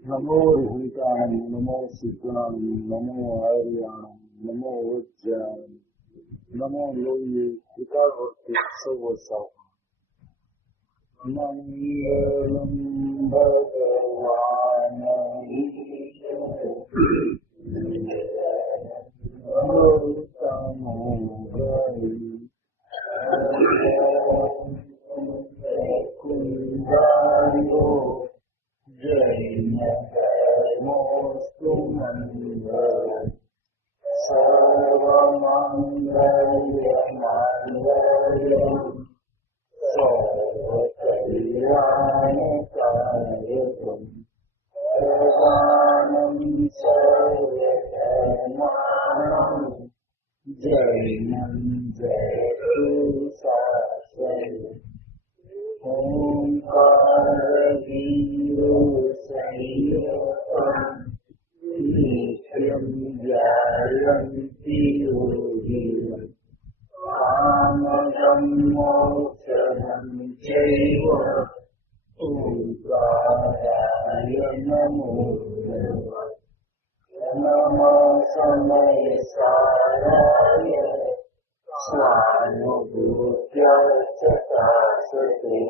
नमो हरिताण, नमो सिद्धाण, नमो आर्याण, नमो वज्राण, नमो लोये विकारवर्ति सर्वसाव। मंगलम भगवान गौतमो गई कुंदारियो जैनोस्तु मंगल सर्वमंगलमांगल्यं सर्वकल्याणकारिणं शरदानं सर्वधर्माणां जैनं जयतु शास्त्रम्। ओंकारवीरो संयुक्तं नित्यं ध्यायन्ति योगिनः कामदं मोक्षदं चैव ओंकाराय नमो नमः। नमः समयसाराय स्वानुभूत्याय चकाशते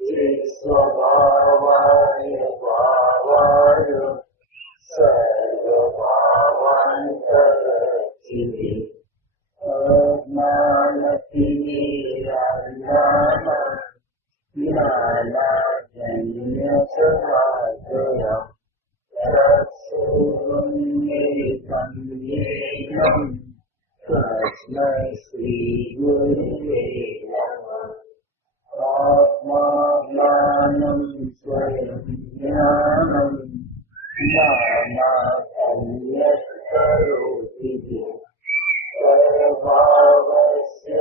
चित्स्वभावाय भावाय सर्वभावान्तरचिते अज्ञानतिमिरान्धः ज्ञानाञ्जनशलाकया चक्षुरुन्मिलितं येन तस्मै श्रीगुरुवे नमः। आत्माज्ञानं स्वयं ज्ञानं ज्ञानात् सर्वभावस्य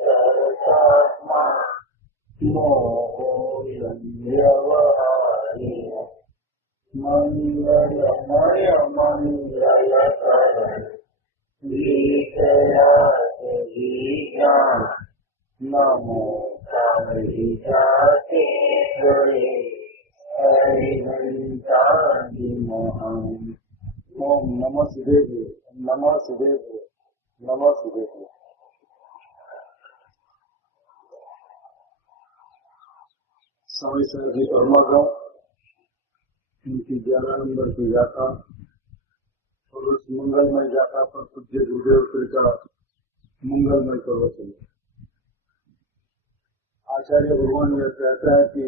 कर्तात्मा मोहोऽयं व्यवहारिणः। मंगलमय मंगलकरण नमो कारिजाते गणे हरिहंतादिमहं। ओम नमः शिवेभ्यो, नमः शिवेभ्यो, नमः शिवेभ्यो। स्वामी श्री कर्मगांव इनकी 11 नंबर की गाथा और उस मंगलमय गाथा पर पूज्य गुरुदेव श्री का मंगलमय प्रवचन। आचार्य भगवान यह कहता है कि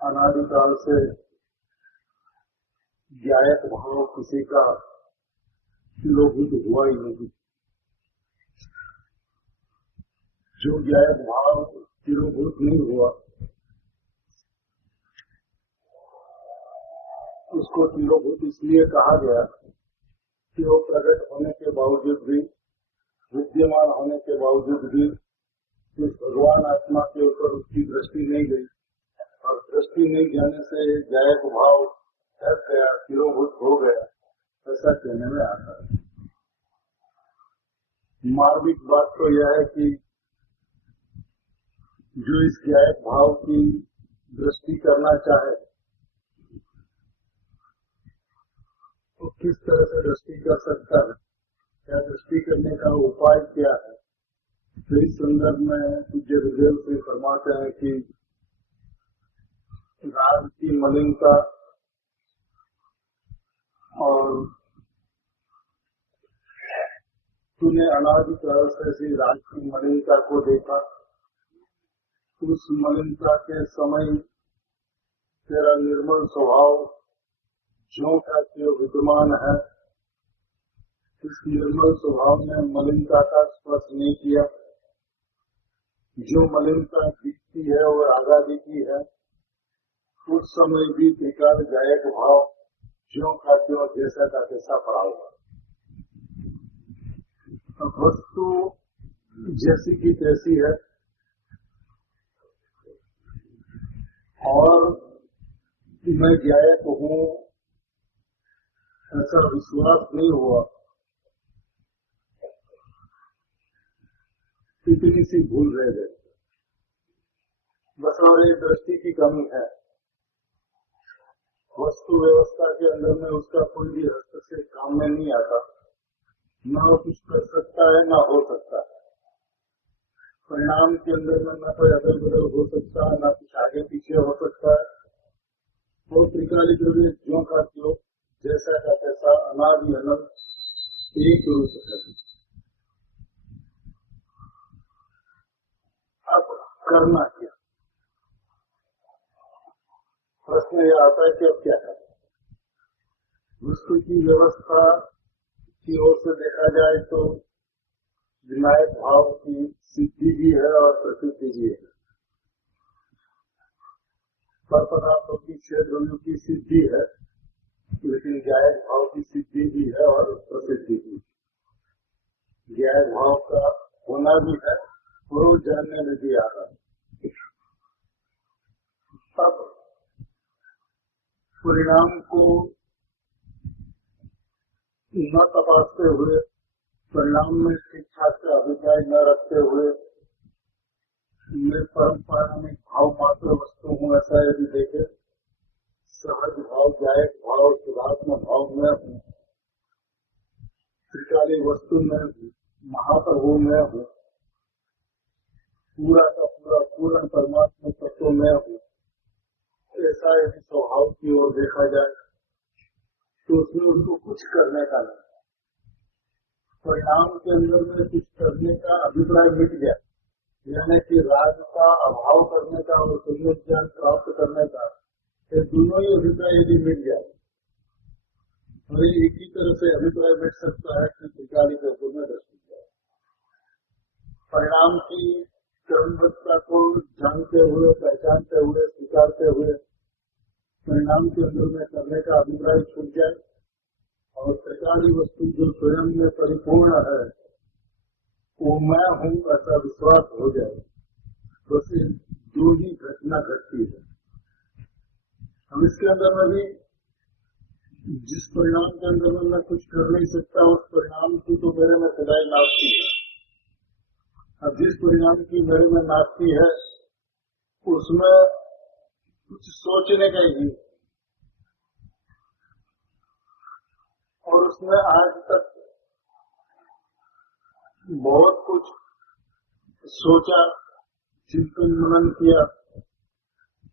अनादिकाल से ज्ञायक भाव किसी का तिरोभूत हुआ ही नहीं। जो ज्ञायक भाव तिरोभूत नहीं हुआ उसको तिरोभूत इसलिए कहा गया कि वो प्रकट होने के बावजूद भी, विद्यमान होने के बावजूद भी उस भगवान आत्मा के ऊपर उसकी दृष्टि नहीं गई और दृष्टि नहीं जाने से ज्ञायक भाव ठहर गया, तिरोभूत हो गया, ऐसा कहने में आता है। मार्मिक बात तो यह है कि जो इस ज्ञायक भाव की दृष्टि करना चाहे तो किस तरह से दृष्टि कर सकता है, क्या दृष्टि करने का उपाय क्या है। तो इस संदर्भ में पूज्य गुरुदेव से फरमाते हैं कि राग की मलिनता और तूने अनादिकाल से राग की मलिनता को देखा, उस मलिनता के समय तेरा निर्मल स्वभाव ज्यों का त्यों विद्यमान है। इस निर्मल स्वभाव ने मलिनता का स्पर्श नहीं किया। जो मलिनता दिखती है और आजादी की है, उस समय भी त्रिकाल गायक भाव ज्यों का त्यों जैसा का तैसा पड़ा हुआ। वस्तु जैसी की तैसी है और मैं गायक हूँ ऐसा विश्वास नहीं हुआ। इतनी सी भूल रह गई, बस और एक दृष्टि की कमी है। वस्तु व्यवस्था के अंदर में उसका कोई भी हस्तक्षेप काम में नहीं आता, न वो कुछ कर सकता है न हो सकता है। परिणाम के अंदर में न कोई अदल बदल हो सकता है, न कुछ आगे पीछे हो सकता है। वो त्रिकाली द्रव्य ज्यों का त्यों, जैसा का तैसा, अनादि अनंत एक रूप है। अब करना क्या? प्रश्न यह आता है कि अब क्या करें? वस्तु की व्यवस्था की ओर से देखा जाए तो विनायक भाव की सिद्धि भी है और प्रसिद्धि भी है। पर पदार्थों की क्षेत्रों की सिद्धि है, लेकिन गायक भाव की सिद्धि भी है और प्रसिद्धि भी। गायक भाव का होना भी है और वो जानने में भी आ रहा है। तब परिणाम को न तपासते हुए, परिणाम में ठीक ठाक से अभिप्राय न रखते हुए, मैं परंपरा में भाव मात्र वस्तु हूँ ऐसा यदि देखे, सहज भाव, गायक भाव, शुद्धात्म भाव में हूँ, त्रिकाली वस्तु में हूँ, महाप्रभु में हूँ, पूरा का पूरा पूर्ण परमात्मा तत्व में हूँ, ऐसा यदि स्वभाव की ओर देखा जाए तो उसमें उनको कुछ करने का नहीं। परिणाम के अंदर में कुछ करने का अभिप्राय मिट गया, यानी कि राग का अभाव करने का और सम्यक ज्ञान प्राप्त करने का, ये दोनों ही अभिप्राय यदि मिट जाए, और एक ही तरह से अभिप्राय मिट सकता है कि त्रिकाली तत्व में दृष्टि जाए। परिणाम की क्रमबद्धता को जानते हुए, पहचानते हुए, स्वीकारते हुए परिणाम के अंदर में करने का अभिप्राय छूट जाए और त्रिकाली वस्तु जो स्वयं में परिपूर्ण है वो मैं हूँ ऐसा विश्वास हो जाए, तो फिर जो ही घटना घटती है। हम इसके अंदर में भी जिस परिणाम के अंदर में मैं कुछ कर नहीं सकता, उस परिणाम की तो मेरे में सदाई नास्ती है। अब जिस परिणाम की मेरे में नास्ती है उसमें कुछ सोचने का ही, और उसमें आज तक बहुत कुछ सोचा, चिंतन मनन किया,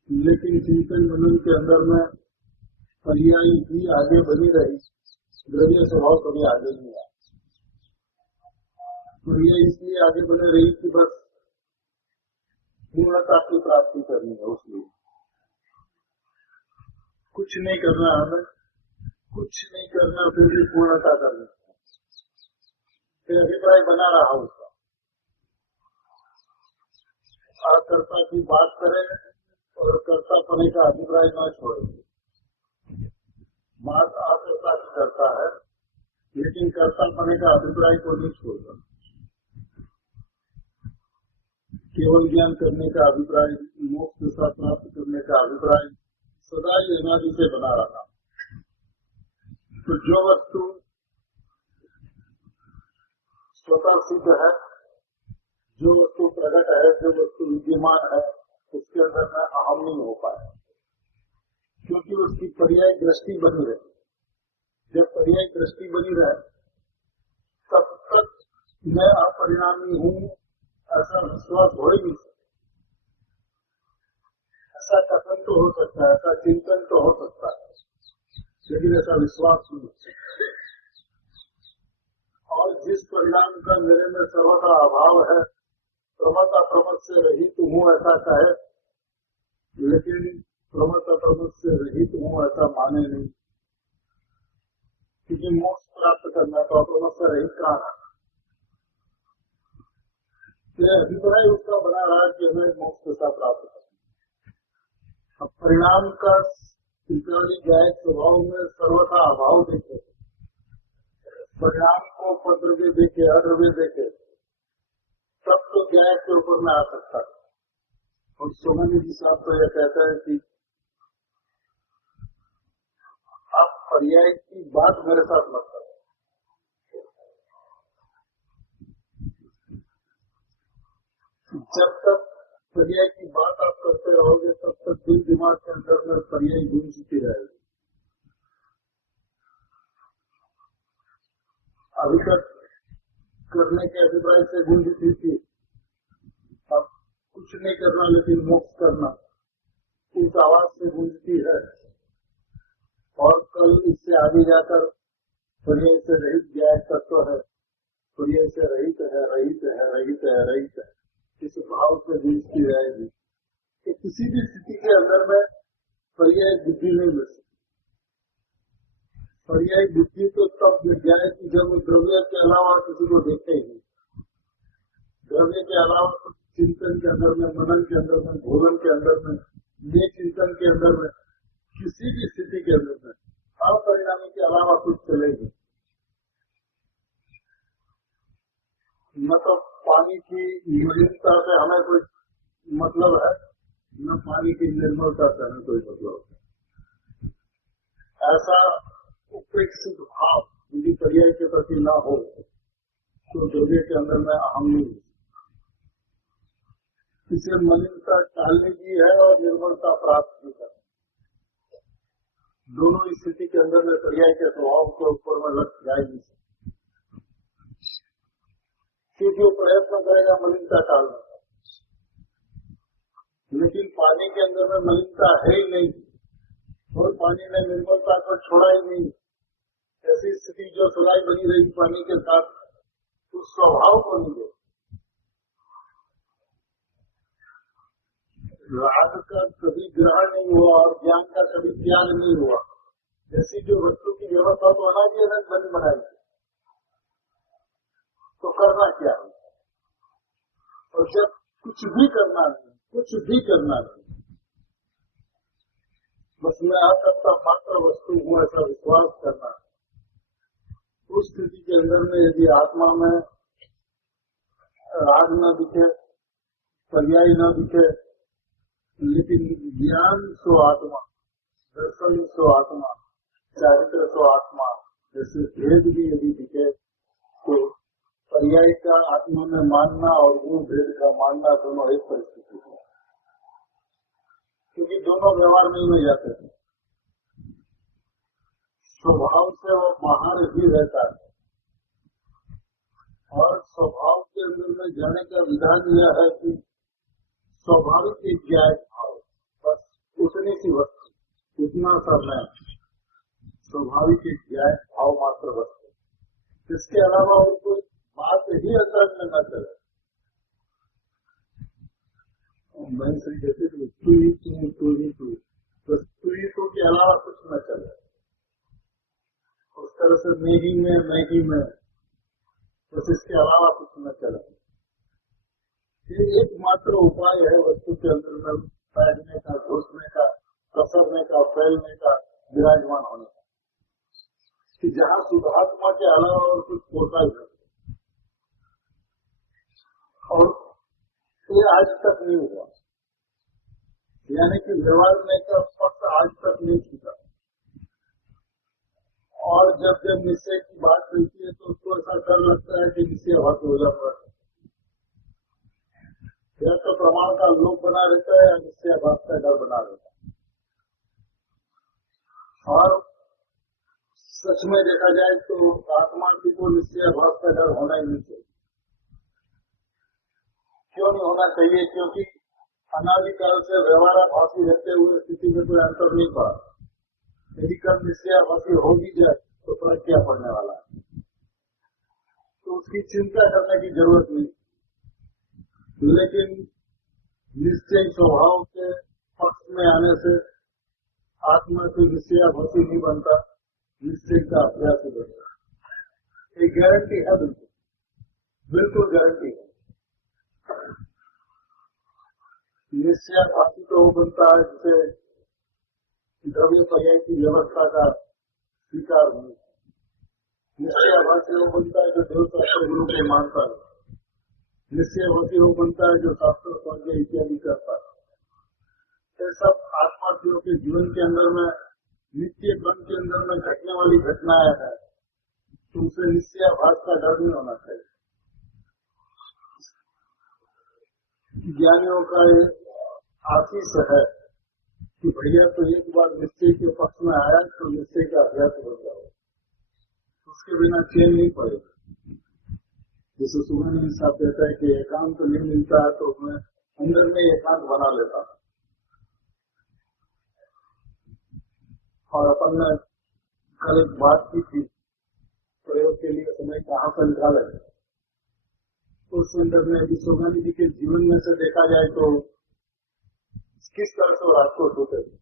लेकिन चिंतन मनन के अंदर में पर्यायी भी आगे बनी रही, द्रव्य स्वभाव कभी आगे नहीं आया। पर्यायी इसलिए आगे बने रही कि बस पूर्णता की प्राप्ति करनी है, उसलिए कुछ नहीं करना, हमें कुछ नहीं करना, फिर भी पूर्णता करनी। फिर अभिप्राय बना रहा उसका, कर्ता की बात करें और कर्ता पने का अभिप्राय न छोड़े। बात आकर्ता की करता है, लेकिन कर्ता पने का अभिप्राय को नहीं छोड़ता। केवल ज्ञान करने का अभिप्राय, मोक्ष के साथ प्राप्त करने का अभिप्राय सदा ही अनादि से बना रहा। तो जो वस्तु स्वतः सिद्ध है, जो वस्तु प्रकट है, जो वस्तु विद्यमान है, उसके अंदर में अहम नहीं हो पाए, क्योंकि उसकी पर्याय दृष्टि बनी रहे। जब पर्याय दृष्टि बनी रहे तब तक मैं अपरिणामी हूँ ऐसा विश्वास हो ही नहीं सकता। ऐसा कथन तो हो सकता है, ऐसा चिंतन तो हो सकता है, लेकिन ऐसा विश्वास नहीं हो सकता। और जिस परिणाम का मेरे में सर्वथा अभाव है, प्रमता प्रमत से रहित हूँ ऐसा कहे, लेकिन प्रमता प्रमत से रहित हूँ ऐसा माने नहीं, क्योंकि मोक्ष प्राप्त करना तो प्रमत से रहित कहाँ है। अभिप्राय उसका बना रहा कि हमें मोक्ष के साथ प्राप्त करना। अब परिणाम का त्रिकाली गायक स्वभाव में सर्वथा अभाव देखे, परिणाम को पद्रव्य देखे, अद्रव्य देखे, तब तो गायक के ऊपर में आ सकता है। और सोमानी जी साहब तो यह कहता है कि आप पर्याय की बात मेरे साथ मत करो। जब तक पर्याय की बात आप करते रहोगे तब तक दिल दिमाग के अंदर में पर्याय गूंजती रहेगी। अभी तक करने के अभिप्राय से गूंजती थी, अब कुछ नहीं करना लेकिन मोक्ष करना, उस आवाज से गूंजती है। और कल इससे आगे जाकर पर्याय से रहित ज्ञान तत्व है, पर्याय से रहित है, रहित है, रहित है, रहित है, इस भाव से गूंजती रहेगी कि किसी भी स्थिति के अंदर में पर्याय बुद्धि नहीं मिल सकती। पर्याय बुद्धि तो तब मिल जाए कि जब द्रव्य के अलावा किसी को देखे ही नहीं, द्रव्य के अलावा कुछ चिंतन के अंदर में, मनन के अंदर में, भोजन के अंदर में, ये चिंतन के अंदर में, किसी भी स्थिति के अंदर में अपरिणामी के अलावा कुछ चलेगी। न तो पानी की मलिनता से हमें कोई मतलब है, न पानी की निर्मलता से हमें कोई मतलब है। ऐसा उपेक्षित भाव यदि पर्याय के प्रति न हो तो द्रव्य के अंदर में अहम नहीं है। इसे मलिनता टालने की है और निर्मलता प्राप्त भी करनी। दोनों स्थिति के अंदर में पर्याय के स्वभाव के ऊपर में लग जाएगी, क्योंकि वो प्रयत्न करेगा मलिनता टालने का, लेकिन पानी के अंदर में मलिनता है ही नहीं और पानी ने निर्मलता को छोड़ा ही नहीं। ऐसी स्थिति जो सदाई बनी रही पानी के साथ, उस स्वभाव को नहीं दे। राग का कभी ग्रहण नहीं हुआ और ज्ञान का कभी ज्ञान नहीं हुआ। जैसी जो वस्तु की व्यवस्था तो होना चाहिए ना, बनी बनाई, तो करना क्या है? और जब कुछ भी करना नहीं, कुछ भी करना नहीं, बस मैं असत्ता मात्र वस्तु हूँ ऐसा विश्वास करना, उस स्थिति के अंदर में यदि आत्मा में राग न दिखे, पर्याय न दिखे, लेकिन ज्ञान सो आत्मा, दर्शन सो आत्मा, चारित्र सो आत्मा, जैसे भेद भी यदि दिखे, तो पर्याय का आत्मा में मानना और वो भेद का मानना दोनों एक परिस्थिति है, क्योंकि दोनों व्यवहार नहीं में जाते हैं। स्वभाव से वो बाहर ही रहता है और स्वभाव के अंदर में जाने का विधान यह है कि स्वाभाविक एक ज्ञान भाव, बस उतनी सी वस्तु, उतना सा मैं, स्वाभाविक एक ज्ञान भाव मात्र वस्तु, इसके अलावा और कोई बात ही अंदर में न चले। मैं श्री कहते थे तू ही तू, तू ही तू, बस तू ही तू के अलावा कुछ न चले। उस तरह से मैं ही मैं, बस इसके अलावा कुछ न चले। ये एकमात्र उपाय है वस्तु के अंदर में बैठने का, घुसने का, पसरने का, फैलने का, विराजमान होने का, कि जहाँ शुद्धात्मा के अलावा और कुछ होता ही नहीं। और ये आज तक नहीं हुआ, यानी कि व्यवहार में का पक्ष आज तक नहीं छूटा। और जब जब निश्चय की बात मिलती है तो उसको ऐसा डर लगता है कि निश्चय बहुत हो जाता है, या तो प्रमाण का लोप बना रहता है या निश्चय भाव का डर बना रहता है। और सच में देखा जाए तो आत्मा की को निश्चय भाव का डर होना ही नहीं चाहिए। क्यों नहीं होना चाहिए? क्योंकि अनादिकाल से व्यवहाराभासी रहते हुए स्थिति में कोई अंतर नहीं पड़ा। यदि कल निश्चयाभासी हो भी जाए तो फर्क क्या पड़ने वाला है? तो उसकी चिंता करने की जरूरत नहीं। लेकिन निश्चय स्वभाव के पक्ष में आने से आत्मा से निश्चयाभासी नहीं बनता, निश्चय का अभ्यास ही बनता। ये गारंटी है, बिल्कुल गारंटी है। निश्चयाभासी तो वो बनता है जिसे द्रव्य पर्याय की व्यवस्था का स्वीकार नहीं। निश्चयाभासी वो बनता है जो देवशास्त्र गुरु को मानता है। निश्चयाभासी वो बनता है जो शास्त्र स्वाध्याय इत्यादि करता है। ये सब आत्मार्थियों के जीवन के अंदर में, नित्य क्रम के अंदर में घटने वाली घटनाएं हैं, तो उसे निश्चयाभास का डर नहीं होना चाहिए। ज्ञानियों का आशीष है कि भैया तो एक बार निश्चय के पक्ष में आया तो निश्चय का अभ्यास हो जाओ। उसके बिना चैन नहीं पड़ेगा। जैसे सुगंध साहब कहता है कि एकांत नहीं मिलता है तो मैं अंदर में एकांत बना लेता हूँ। और अपन ने कल एक बात की थी, प्रयोग के लिए समय कहाँ से निकाले, उस संदर्भ में यदि सुगंध जी के जीवन में से देखा जाए तो किस तरह से रात को सोते थे।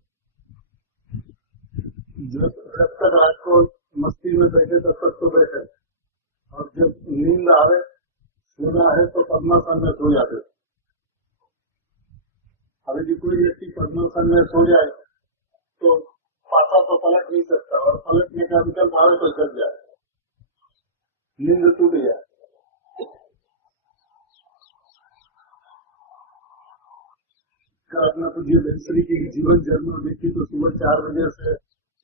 जब तक रात को मस्ती में बैठे तब तक तो बैठे, और जब नींद आवे सोना है तो पद्मासन में सो जाते थे। अब यदि कोई व्यक्ति पद्मासन में सो जाए तो पासा तो पलट नहीं सकता, और पलटने का विकल्प आवे तो जग जाए, नींद टूट जाए। अपना पूज्य बंसरी की जीवन जन्म देखी तो सुबह 4 बजे से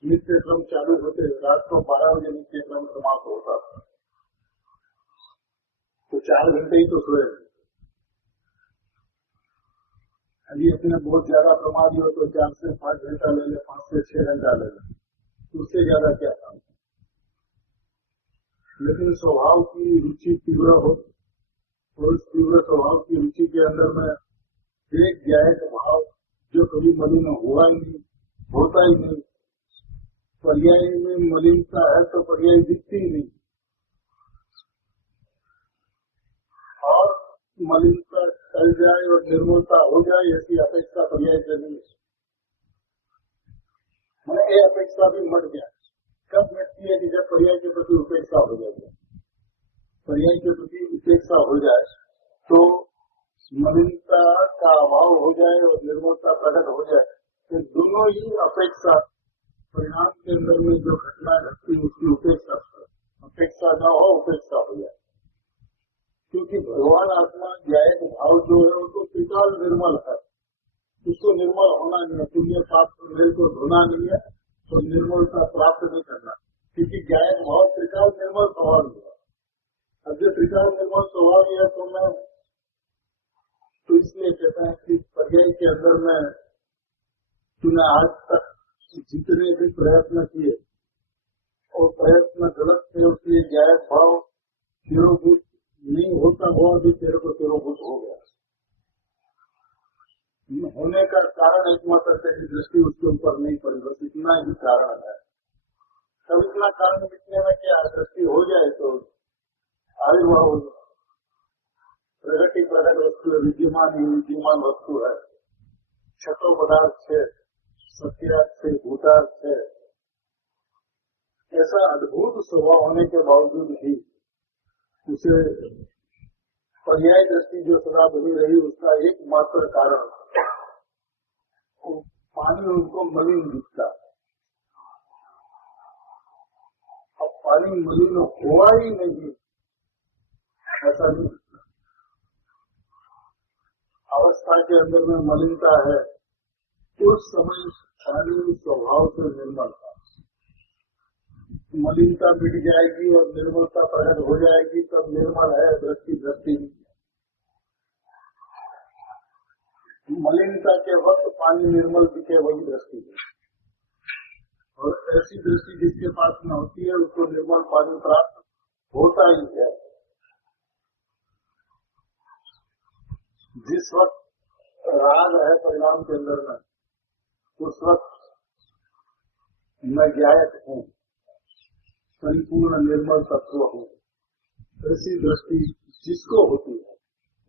नित्य क्रम चालू होते, रात को 12 बजे नित्य क्रम समाप्त होता, तो 4 घंटे ही तो सोए। यदि अपने बहुत ज्यादा प्रमादी हो तो 4 से 5 घंटा ले ले, 5 से 6 घंटा ले ले, उससे ज्यादा क्या काम। लेकिन स्वभाव की रुचि तीव्र हो, और उस तीव्र स्वभाव की रुचि के अंदर में एक ज्ञायक भाव जो कभी मलिन हुआ ही नहीं, होता ही नहीं, पर्याय में मलिनता है तो पर्याय दिखती ही नहीं, और मलिनता टल जाए और निर्मलता हो जाए ऐसी अपेक्षा पर्याय से नहीं है। मैंने ये अपेक्षा भी मट गया। कब मिटती है कि जब पर्याय के प्रति उपेक्षा हो जाए। पर्याय के प्रति उपेक्षा हो जाए तो मलिनता का अभाव हो जाए और निर्मलता प्रकट हो जाए, तो दोनों ही अपेक्षा परिणाम के अंदर में जो घटना घटती है उसकी अपेक्षा न हो, उपेक्षा हो जाए। क्योंकि भगवान आत्मा ज्ञायक भाव जो है वो तो त्रिकाल निर्मल है, उसको निर्मल होना नहीं है, पुण्य पाप मेल को धोना नहीं है, तो निर्मलता प्राप्त नहीं करना, क्योंकि ज्ञायक भाव त्रिकाल निर्मल स्वभाव हुआ। अब जो त्रिकाल निर्मल स्वभाव है तो मैं तो इसलिए कहते हैं कि पर्याय के अंदर में तूने आज तक जितने भी प्रयत्न किए और प्रयत्न गलत थे, उसलिए ज्ञायक भाव तिरोभूत नहीं होता हुआ भी तेरे को तिरोभूत हो गया। होने का कारण एकमात्र तेरी दृष्टि उसके ऊपर नहीं पड़ी, बस इतना ही कारण है। तब इतना कारण मिटने में क्या दृष्टि हो जाए तो आविर्भाव हो जाए। प्रगति प्रकट वस्तु है, विद्यमान ही विद्यमान वस्तु है, छठो पदार्थ है, सत्यार्थ है, भूतार्थ है। ऐसा अद्भुत स्वभाव होने के बावजूद भी उसे पर्याय दृष्टि जो सदा बनी रही, उसका एकमात्र कारण पानी उनको मलिन दिखता। अब पानी मलिन हुआ ही नहीं ऐसा नहीं, अवस्था के अंदर में मलिनता है, उस समय शारीरिक स्वभाव से निर्मलता, मलिनता मिट जाएगी और निर्मलता प्रकट हो जाएगी, तब निर्मल है दृष्टि दृष्टि। मलिनता के वक्त पानी निर्मल दिखे वही दृष्टि है, और ऐसी दृष्टि जिसके पास में होती है उसको निर्मल पानी प्राप्त होता ही है। जिस वक्त राग है परिणाम के अंदर में, उस वक्त मैं ज्ञायक हूँ, परिपूर्ण निर्मल तत्व हूँ, ऐसी दृष्टि जिसको होती है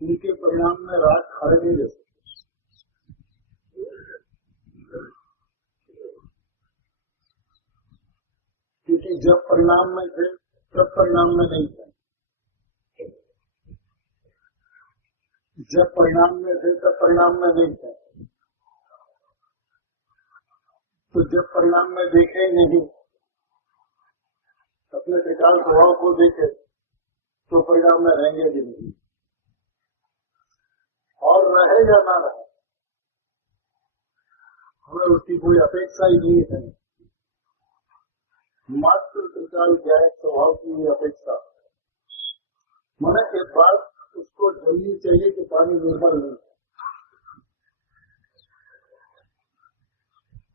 उनके परिणाम में राग खड़े नहीं रह सकते। क्योंकि जब परिणाम में थे तब परिणाम में नहीं थे, जब परिणाम में थे तब परिणाम में नहीं थे, तो जब परिणाम में देखे नहीं, अपने त्रिकाल स्वभाव को देखे तो परिणाम में रहेंगे भी नहीं, और रहे या ना रहे हमें उसकी कोई अपेक्षा ही नहीं है। मात्र त्रिकाल ज्ञायक स्वभाव की अपेक्षा, मैंने एक बात उसको जाननी चाहिए कि पानी निर्मल नहीं,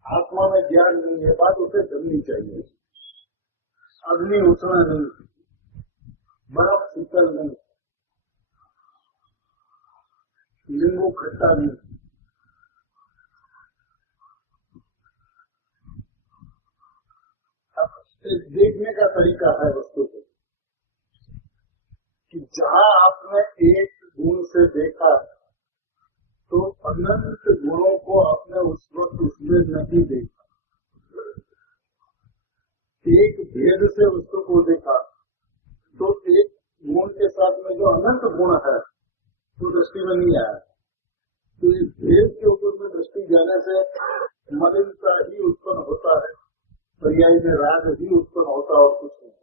आत्मा में ज्ञान नहीं है, बात उसे जाननी चाहिए। अग्नि उष्ण नहीं, बर्फ शीतल नहीं, नींबू खट्टा नहीं। देखने का तरीका है वस्तु को कि जहाँ आपने एक गुण से देखा तो अनंत गुणों को आपने उस वक्त उसमें नहीं देखा। एक भेद से वस्तु को देखा तो एक गुण के साथ में जो अनंत गुण है तो दृष्टि में नहीं आया। तो इस भेद के ऊपर में दृष्टि जाने से मलिनता ही उत्पन्न होता है, पर्याय में राग ही उत्पन्न होता और कुछ नहीं।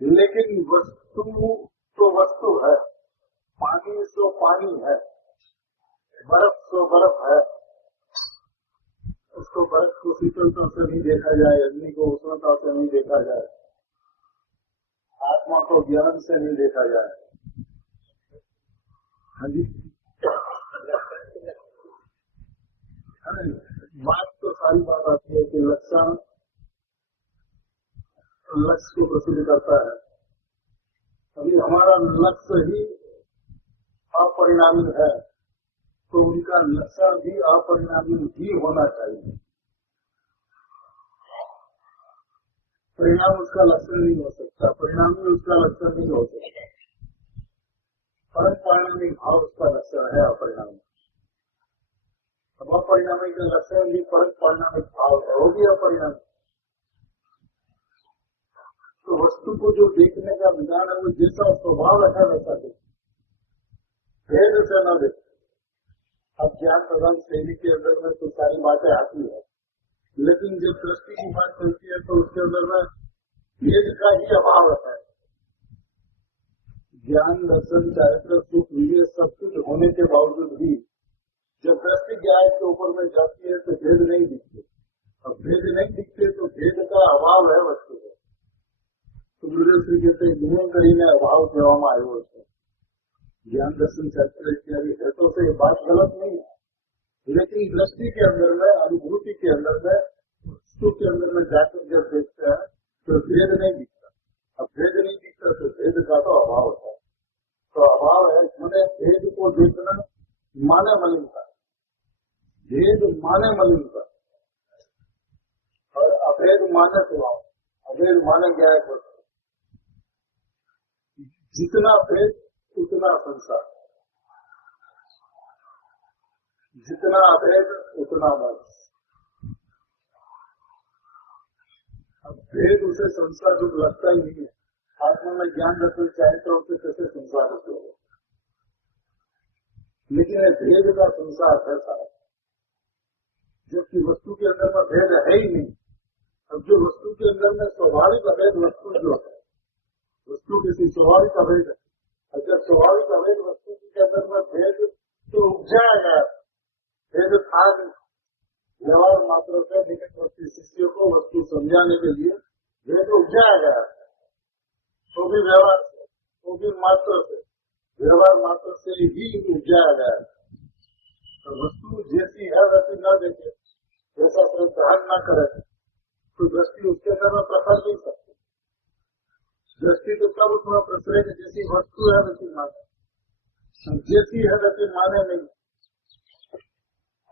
लेकिन वस्तु तो वस्तु है, पानी सो पानी है, बर्फ सो बर्फ है। उसको बर्फ को शीतलता से नहीं देखा जाए, अग्नि को उष्णता से नहीं देखा जाए, आत्मा को ज्ञान से नहीं देखा जाए। हाँ जी, बात तो सारी बात आती है कि लक्षण लक्ष्य को प्रसिद्ध करता है। अभी हमारा लक्ष्य ही अपरिणामी है तो उनका लक्षण भी अपरिणामी ही होना चाहिए। परिणाम उसका लक्षण नहीं हो सकता, परिणाम भी उसका लक्षण नहीं हो सकता। परम परिणामी भाव उसका लक्षण है अपरिणामी। अब अपरिणामी का लक्षण भी परम परिणामिक भाव है, वो भी अपरिणामी। तो वस्तु को जो देखने का विधान है वो जैसा स्वभाव है वैसा देखे, भेद से न देखे। अब ज्ञान प्रदान शैली के अंदर में तो सारी बातें आती है, लेकिन जब दृष्टि की बात चलती है तो उसके अंदर में भेद का ही अभाव है। ज्ञान दर्शन चारित्र सुख विवेक सब कुछ होने के बावजूद भी जब दृष्टि ज्ञान के ऊपर में जाती है तो भेद नहीं दिखते। अब भेद नहीं दिखते तो भेद का अभाव है वस्तु का। तो गुरुदेव श्री कहते गुणों कहीं ने अभाव सेवा में आयो है। ज्ञान दर्शन शास्त्र इत्यादि है तो ये बात गलत नहीं है, लेकिन दृष्टि के अंदर में अनुभूति के अंदर में वस्तु के अंदर में जाकर जब देखते हैं तो भेद नहीं दिखता। अब भेद नहीं दिखता तो भेद का तो अभाव होता है। तो अभाव है, मैंने भेद को देखना माने मलिनता, भेद माने मलिनता और अभेद माने स्वभाव। अभेद माने क्या है? जितना भेद उतना संसार, जितना अभेद उतना मोक्ष। अब भेद उसे संसार रूप लगता ही नहीं है। आत्मा में ज्ञान रखना चाहे तो उसे कैसे संसार रूप होगा, लेकिन भेद का संसार है सारा, जबकि वस्तु के अंदर में भेद है ही नहीं। अब जो वस्तु के अंदर में स्वाभाविक अभेद वस्तु जो है, वस्तु किसी स्वाभाविक अभेद है। जब स्वाभाविक अभेद वस्तु के अंदर में भेद तो उग जाएगा, भेद था व्यवहार मात्र से निकटवर्ती शिष्यों को वस्तु समझाने के लिए भेद उग जाएगा, तो भी व्यवहार से, तो भी मात्र से, व्यवहार मात्र से ही उग जाएगा। तो वस्तु जैसी है वैसी न देखे, जैसा ग्रहण न करे तो दृष्टि उसके अंदर में प्रखर नहीं सकती। दृष्टि तो तब उसमें प्रसरे कि जैसी वस्तु है वैसी माने, जैसी है वैसी माने नहीं।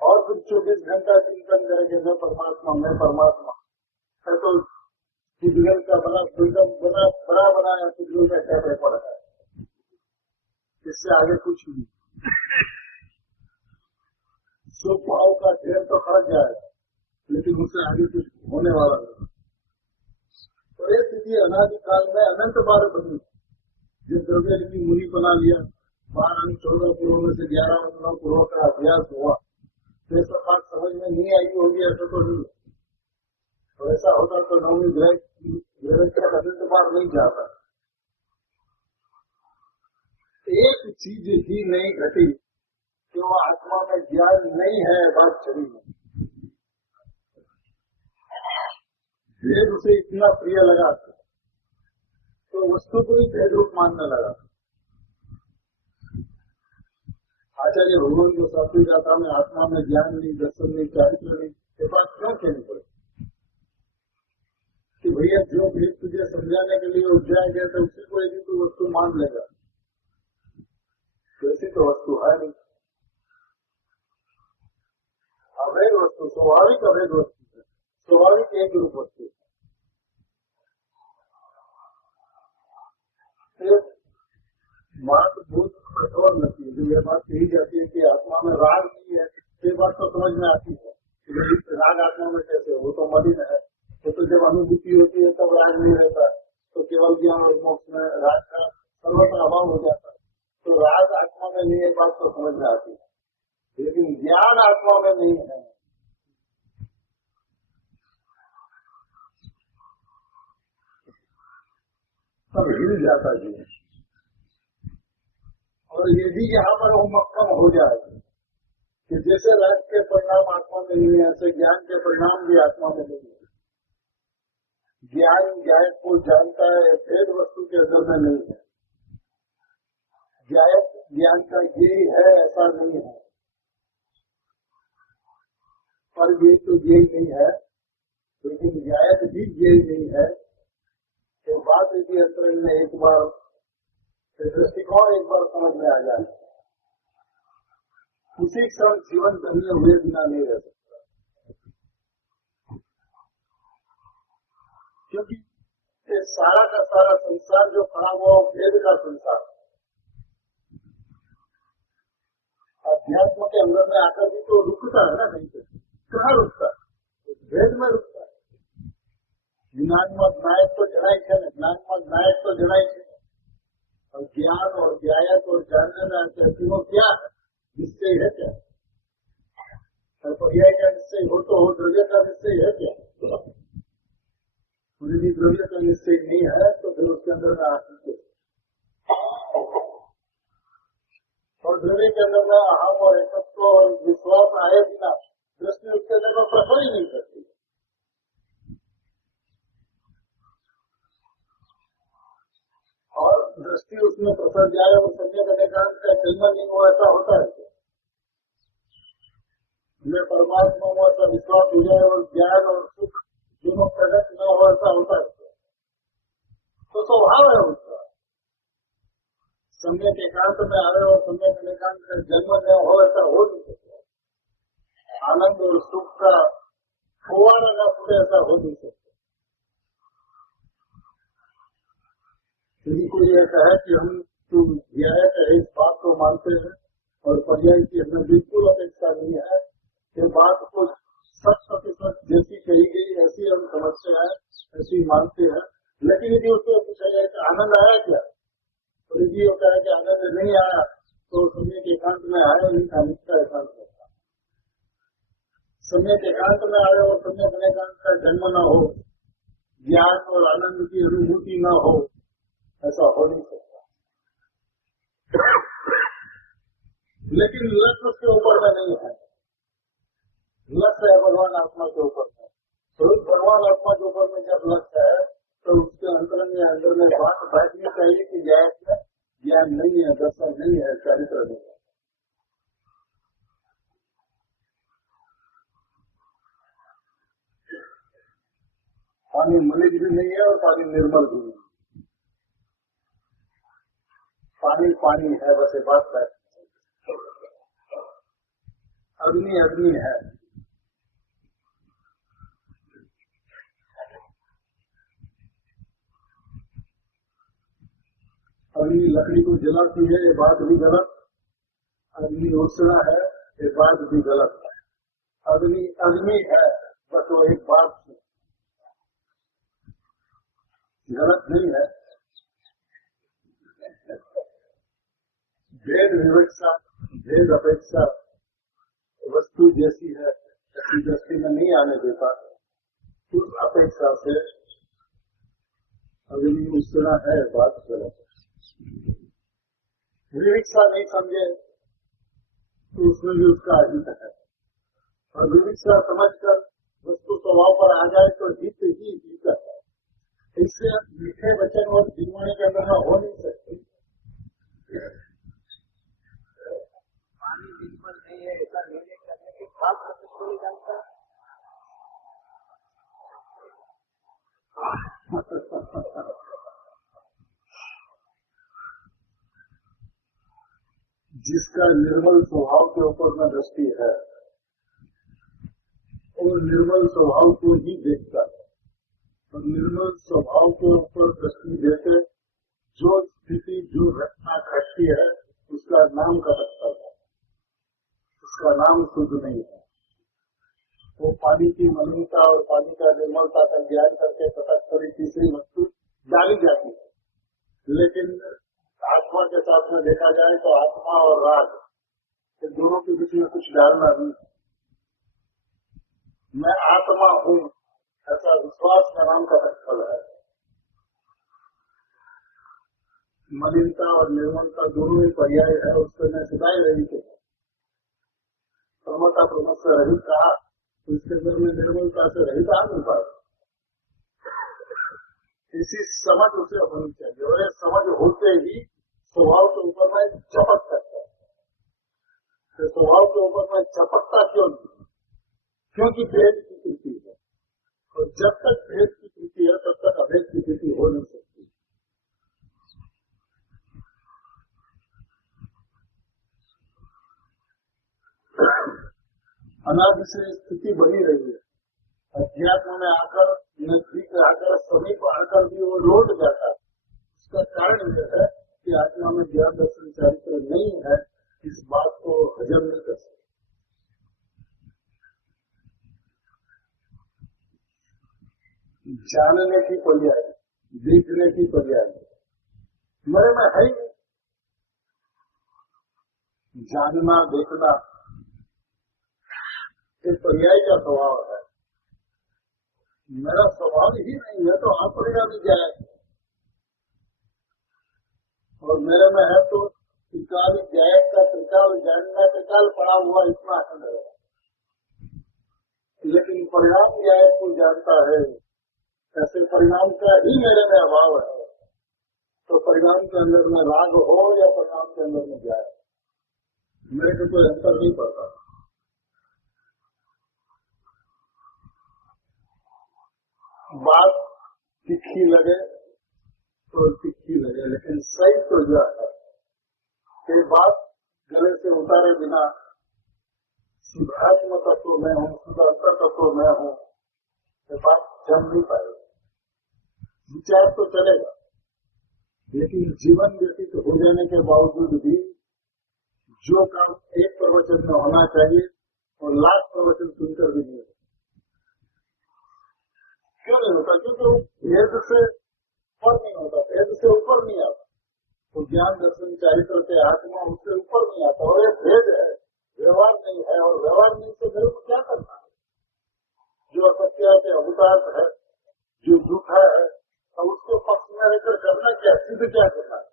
और फिर 24 घंटा चिंतन करेंगे मैं परमात्मा है तो पुद्गल का बना बड़ा बनाया पुद्गल का क्या पड़ रहा है, इससे आगे कुछ नहीं। शुभ भाव का ढेर तो खड़ जाएगा, लेकिन उससे आगे कुछ होने वाला नहीं। तो ये स्थिति अनादिकाल में अनंत बार बनी। जिस द्रव्य की मुनि बना लिया, 12 14 पूर्व में से 11 पूर्व का अभ्यास हुआ, तो सब बात समझ में नहीं आई होगी, ऐसा तो नहीं। तो ऐसा होता तो नौवीं ग्रह का अनंत बार नहीं जाता। एक चीज ही नहीं घटी कि वो आत्मा में ज्ञान नहीं है, बात चली नहीं। भेद उसे इतना प्रिय लगा तो वस्तु को ही भेद रूप मानने लगा। आचार्य भगवान को सातवीं गाथा में आत्मा में ज्ञान नहीं, दर्शन नहीं, चारित्र नहीं, ये बात क्यों कहनी पड़े कि भैया जो भेद दिखाई दे तो उसी को यदि तू वस्तु मान लेगा, वैसी तो वस्तु है नहीं। अवैध वस्तु, स्वाभाविक अवैध वस्तु है, स्वाभाविक एक रूप वस्तु है। बात बहुत कठोर लगती है। जो ये बात कही जाती है कि आत्मा में राग नहीं है, ये बात तो समझ में आती है। राग आत्मा में कैसे, वो तो मलिन है। तो जब अनुभूति होती है तब राग नहीं रहता, तो केवल ज्ञान और मोक्ष में राग का सर्वत्र अभाव हो जाता है। तो राग आत्मा में नहीं है, बात तो समझ में आती है, लेकिन ज्ञान आत्मा में नहीं है। सब हिल जाता जी। और यदि यहाँ पर वो मक्कम हो जाए कि जैसे राग के परिणाम आत्मा में नहीं है, ऐसे ज्ञान के परिणाम भी आत्मा में नहीं है। ज्ञान गायक को जानता है, भेद वस्तु के अंदर में नहीं है। गायक ज्ञान का यही है ऐसा नहीं है, पर ये तो यही नहीं है, लेकिन गायक भी यही नहीं है। तो बात यदि अंतरंग में एक बार दृष्टिकोण एक बार समझ में आ जाए, उसी क्षण जीवन धन्य हुए बिना नहीं रह सकता। क्योंकि ये सारा का सारा संसार जो खड़ा हुआ वो भेद का संसार, अध्यात्म के अंदर में आकर भी तो रुकता है ना, नहीं तो कहाँ रुकता है, भेद में रुकता है। ज्ञानात्मक नायक तो जड़ाई है ना, ज्ञानात्मक नायक तो जड़ाई है। और ज्ञान और व्यायक और जानने में तीनों क्या है, निश्चय है क्या? और पर्याय का निश्चय हो तो हो, द्रव्य का निश्चय है क्या? यदि द्रव्य का निश्चय नहीं है तो फिर उसके अंदर में आसक्ति, और द्रव्य के अंदर में अहम और एकत्व और विश्वास आए बिना दृष्टि उसके अंदर में प्रसर ही नहीं करती। और दृष्टि उसमें प्रसर जाए और समझे करने का जन्म नहीं हुआ, ऐसा होता है। हमें परमात्मा में ऐसा विश्वास हो जाए और ज्ञान और सुख दोनों प्रकट न हो, ऐसा होता है तो स्वभाव है उसका। सम्यक एकांत में आए और सम्यक एकांत का जन्म न हो, ऐसा हो नहीं सकता। आनंद और सुख का फुवारा न फूटे, ऐसा हो नहीं सकता। यदि कोई ऐसा है कि हम तो न्याय का इस बात को मानते हैं और पर्याय की हमें बिल्कुल अपेक्षा नहीं है, ये बात को 100% जैसी कही गई ऐसी हम समझते हैं, ऐसी मानते हैं। लेकिन यदि उसको पूछा जाए कि आनंद आया क्या, तो यदि वो कहे कि आनंद नहीं आया, तो समय के एकांत में आया नहीं था, निष्ठा एकांत होता। समय के एकांत में आए और समय एकांत का जन्म न हो, ज्ञान और आनंद की अनुभूति न हो, ऐसा हो नहीं सकता। लेकिन लक्ष्य उसके ऊपर में नहीं है, लक्ष्य है भगवान आत्मा के ऊपर में। तो भगवान आत्मा के ऊपर में जब लक्ष्य है तो उसके अंदर में बात बैठनी चाहिए कि ज्ञान नहीं है, दर्शन नहीं है, चरित्र नहीं है। पानी मलिन भी नहीं है और पानी निर्मल भी नहीं है। पानी पानी है, बस ये बात है। अग्नि अग्नि है। अग्नि लकड़ी को जलाती है, ये बात भी गलत। अग्नि उष्णा है, ये बात भी गलत है। अग्नि अग्नि है, बस वो एक बात गलत नहीं है। भेद विवक्षा, भेद अपेक्षा वस्तु जैसी है ऐसी दृष्टि में नहीं आने देता। उस अपेक्षा से अग्नि उष्णा है, बात गलत है। विवक्षा नहीं समझे तो उसमें भी उसका अहित है, और विवक्षा समझकर वस्तु स्वभाव पर आ जाए तो हित ही हित है। इससे मीठे वचन और जीवनी के अंदर हो नहीं सकते। पानी बिल्कुल नहीं है, ऐसा निर्णय करने के खास किसको नहीं जानता। जिसका निर्मल स्वभाव के ऊपर में दृष्टि है और निर्मल स्वभाव को ही देखता है, और निर्मल स्वभाव के ऊपर दृष्टि देते जो स्थिति जो घटना घटती है उसका नाम का रखता है, उसका नाम शुद्ध नहीं है। वो पानी की मलिनता और पानी का निर्मलता का ज्ञान करके तटस्थ तीसरी वस्तु डाली जाती है, लेकिन आत्मा के साथ में देखा जाए तो आत्मा और राग इन दोनों के बीच में कुछ डालना नहीं। मैं आत्मा हूँ ऐसा विश्वास का नाम का फल है। मलिनता और निर्मलता दोनों ही पर्याय है, उससे मैं सिधाई रही थी। प्रमता प्रमत से रहित कहा तो इसके अंदर में निर्मलता से रहित आ नहीं पाए। इसी समझ उसे होनी चाहिए, और ये समझ होते ही स्वभाव के ऊपर में झपट सकता है। तो स्वभाव के ऊपर में झपटता क्यों नहीं? क्योंकि भेद की कृति है, और जब तक भेद की कृति है तब तक अभेद की कृति हो नहीं सकती। अनादि से स्थिति बनी रही है। अध्यात्म में आकर नजदीक आकर समीप आकर भी वो लौट जाता है। उसका कारण यह है कि आत्मा में ज्ञान दर्शन चारित्र नहीं है, इस बात को हजम नहीं कर सकते। जानने की पर्याय, देखने की पर्याय मेरे में है ही नहीं। जानना देखना एक पर्याय का स्वभाव है, मेरा स्वभाव ही नहीं है, तो आप पड़ेगा भी जाए। और मेरे में है तो त्रिकाल जाए का त्रिकाल जानना त्रिकाल पड़ा हुआ इतना है, लेकिन परिणाम जाए को जानता है, ऐसे परिणाम का ही मेरे में अभाव है। तो परिणाम के अंदर में राग हो या परिणाम के अंदर में जाए, मेरे को कोई अंतर नहीं पड़ता। बात तिखी लगे तो तिखी लगे, लेकिन सही तो यह है कि बात गले से उतारे बिना शुद्धात्म तत्व में हूँ, शुद्धात्म तत्व में हूँ, ये बात जम नहीं पाएगी। विचार तो चलेगा, लेकिन जीवन व्यतीत हो जाने के बावजूद भी जो काम एक प्रवचन में होना चाहिए और लाख प्रवचन सुनकर भी नहीं होता। क्यों नहीं होता? क्योंकि वो भेद से ऊपर नहीं होता, भेद से ऊपर नहीं आता। तो ज्ञान दर्शन चारित्र के आत्मा उससे ऊपर नहीं आता, और ये भेद है, व्यवहार नहीं है, और व्यवहार नहीं तो मेरे को क्या करना है? जो असत्य के अवतार है, जो झूठा है, अब उसको पक्ष में रहकर करना क्या, सिद्ध क्या करना है?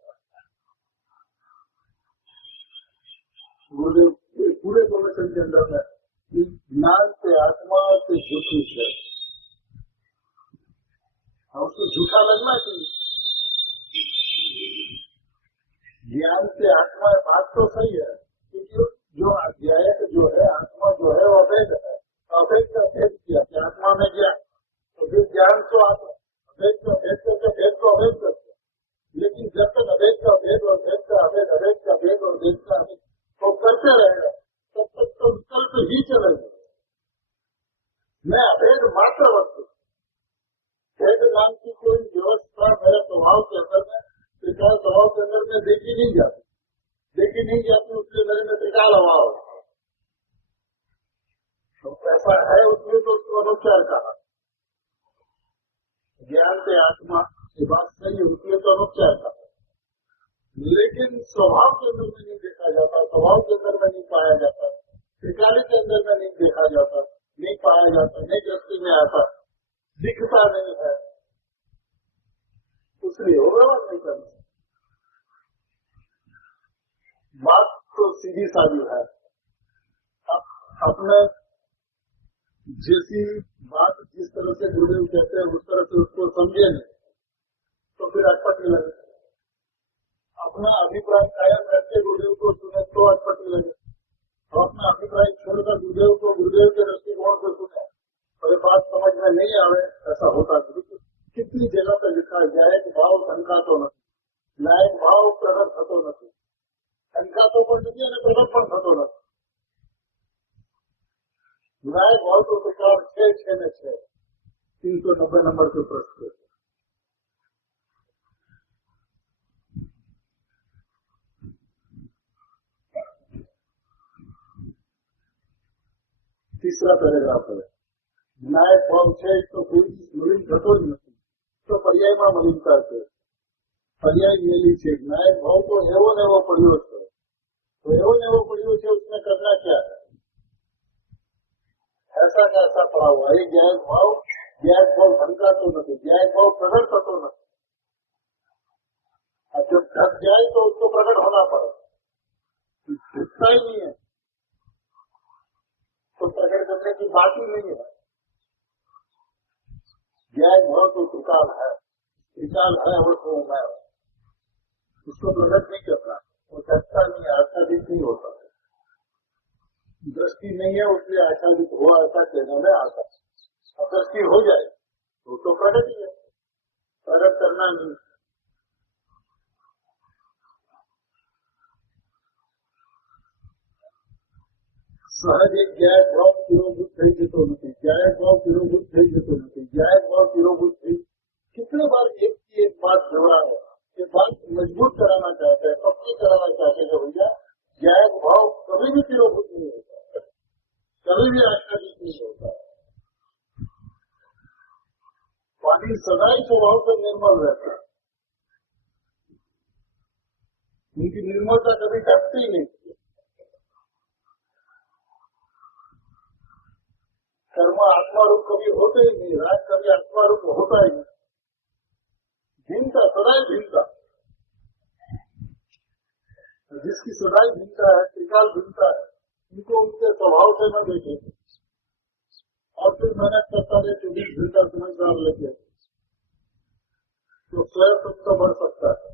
गुरुदेव पूरे प्रवचन के अंदर में ज्ञान से आत्मा से झूठी है, उसको झूठा लगना चाहिए। ज्ञान से आत्मा बात तो सही है, क्योंकि जो अध्यायक जो है आत्मा जो है वो अभेद है। अभेद का भेद किया कि आत्मा में ज्ञान, तो फिर ज्ञान तो आता अभेद का भेद करके भेद को अभेद करते, लेकिन जब तक अभेद का भेद और भेद का अभेद, अभेद का भेद और भेद का अभेद तो करते रहेगा, तब तक तो विकल्प ही चलेगा। मैं अभेद मात्र वस्तु, भेद नाम की कोई व्यवस्था मेरे स्वभाव के अंदर में, त्रिकाल स्वभाव के अंदर में देखी नहीं जाती, उसलिए मेरे में त्रिकाल अभाव है। तो ऐसा है उसमें तो उसको अनुच्चार कहा। ज्ञान से आत्मा की बात सही है, उसमें तो अनुच्चार कहा, लेकिन स्वभाव के अंदर में नहीं देखा जाता, स्वभाव के अंदर में नहीं पाया जाता, त्रिकाली के अंदर में नहीं देखा जाता, नहीं पाया जाता, नहीं दृष्टि में आता, दिखता नहीं है, इसलिए वो व्यवहार नहीं करना। बात तो सीधी सादी है। अपने जैसी बात जिस तरह से गुरुदेव कहते हैं उस तरह से उसको समझे नहीं तो फिर अटपटी लगे। अपना अभिप्राय कायम रखते गुरुदेव को सुने तो अटपटी लगे, और अपना अभिप्राय छोड़कर गुरुदेव को गुरुदेव के दृष्टिकोण को सुने और ये बात समझ में नहीं आवे, ऐसा होता नहीं। कितनी जगह पर लिखा जाए भाव शंका तो नहीं, लायक भाव प्रगट तो नहीं, शंका तो पर नहीं न्याय भाव तो प्रकार 6 में 6 390 नंबर के प्रश्न। तीसरा पैराग्राफ है, न्याय भाव 6 तो कोई मलिन घटो જ નથી તો પર્યાયમાં મલિનતા છે, પર્યાય મેલી છે। न्याय भाव तो एवो ने एवो પડ્યો છે, तो एवो ने एवो પડ્યો છે, उसमें करना क्या है? ऐसा कैसा पड़ा हुआ है न्याय भाव ढंका तो नहीं, न्याय भाव प्रकट तो नहीं। अब जब ढक जाए तो उसको प्रकट होना पड़े, ढकता ही नहीं है तो प्रकट करने की बात ही नहीं है। न्याय भाव तो त्रिकाल है अवश्य मैं, उसको प्रकट नहीं करना, वो ढकता नहीं है, आच्छादित नहीं होता, दृष्टि नहीं है उसलिए आच्छादित हुआ ऐसा कहने में आता। अब दृष्टि हो जाए तो प्रकट ही है, प्रकट करना नहीं। सहज एक न्याय भाव तिरोभूत થઈ જતો નથી, न्याय भाव तिरोभूत થઈ जतो નથી, न्याय भाव तिरोभूत થઈ। कितने बार एक की एक बात दोहरा है, ये बात मजबूत कराना चाहते हैं, पक्की कराना चाहते हैं भैया न्याय भाव कभी भी तिरोभूत नहीं होता, कभी भी आच्छादित नहीं होता। पानी सदाई स्वभाव से निर्मल रहता है, उनकी निर्मलता कभी ढकती नहीं। कर्म आत्मा रूप कभी होते ही नहीं, राज कभी आत्मा रूप होता ही नहीं, भिन्नता सदाई भिन्नता, जिसकी सदाई भिन्नता है, त्रिकाल भिन्नता है, इनको उनके स्वभाव से न देखे और फिर मेहनत करता रहे 24 घंटा समझदार लेके तो स्वयं तो बढ़ सकता है,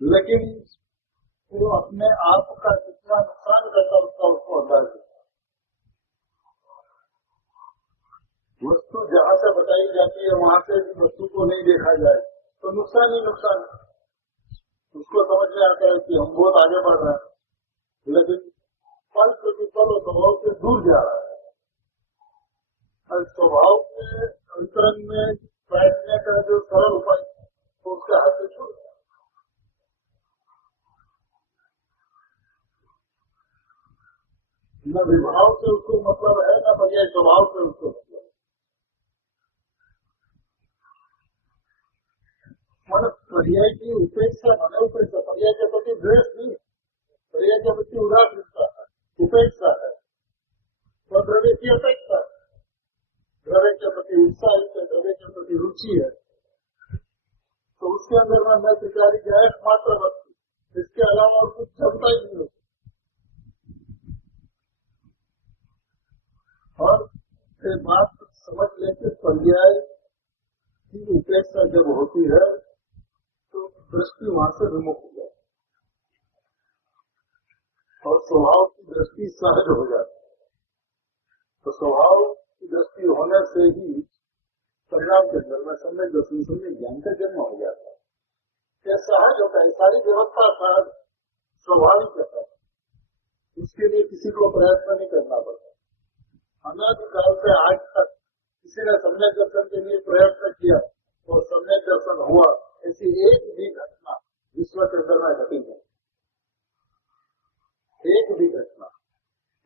लेकिन वो अपने आप का कितना नुकसान करता उसका उसको अंदाज है। वस्तु जहाँ से बताई जाती है वहाँ से वस्तु को नहीं देखा जाए तो नुकसान ही नुकसान, उसको समझ में आता है कि हम बहुत आगे बढ़ रहे हैं, लेकिन पल प्रतिपल स्वभाव से दूर जा रहा है। और स्वभाव के अंतरंग में बैठने का जो सरल उपाय तो उसके हाथ से छूट गया। न विभाव से उसको मतलब है, न पर्याय स्वभाव से उसको मतलब है। मन पर्याय की उपेक्षा, मन उपेक्षा, पर्याय के प्रति द्वेष नहीं, पर्याय के प्रति उदासीनता है, उपेक्षा है, और द्रव्य की अपेक्षा है, द्रव्य के प्रति उत्साह है, द्रव्य के प्रति रुचि है, तो उसके अंदर में मैं त्रिकाली का एकमात्र वस्तु, इसके अलावा और कुछ क्षमता ही नहीं होती। और ये बात समझ लेके पर्याय की उपेक्षा जब होती है तो दृष्टि वहां से विमुख हो जाती और स्वभाव की दृष्टि सहज हो जाती है। तो स्वभाव की दृष्टि होने से ही परिणाम के अंदर में सम्यक दर्शन सम्यक ज्ञान का जन्म हो जाता है। यह सहज होता है, सारी व्यवस्था सहज स्वाभाविक होता है, उसके लिए किसी को प्रयत्न नहीं करना पड़ता। अनादिकाल से आज तक किसी ने सम्यक दर्शन के लिए प्रयत्न किया और सम्यक दर्शन हुआ, ऐसी एक भी घटना विश्व के अंदर में घटी नहीं, एक भी घटना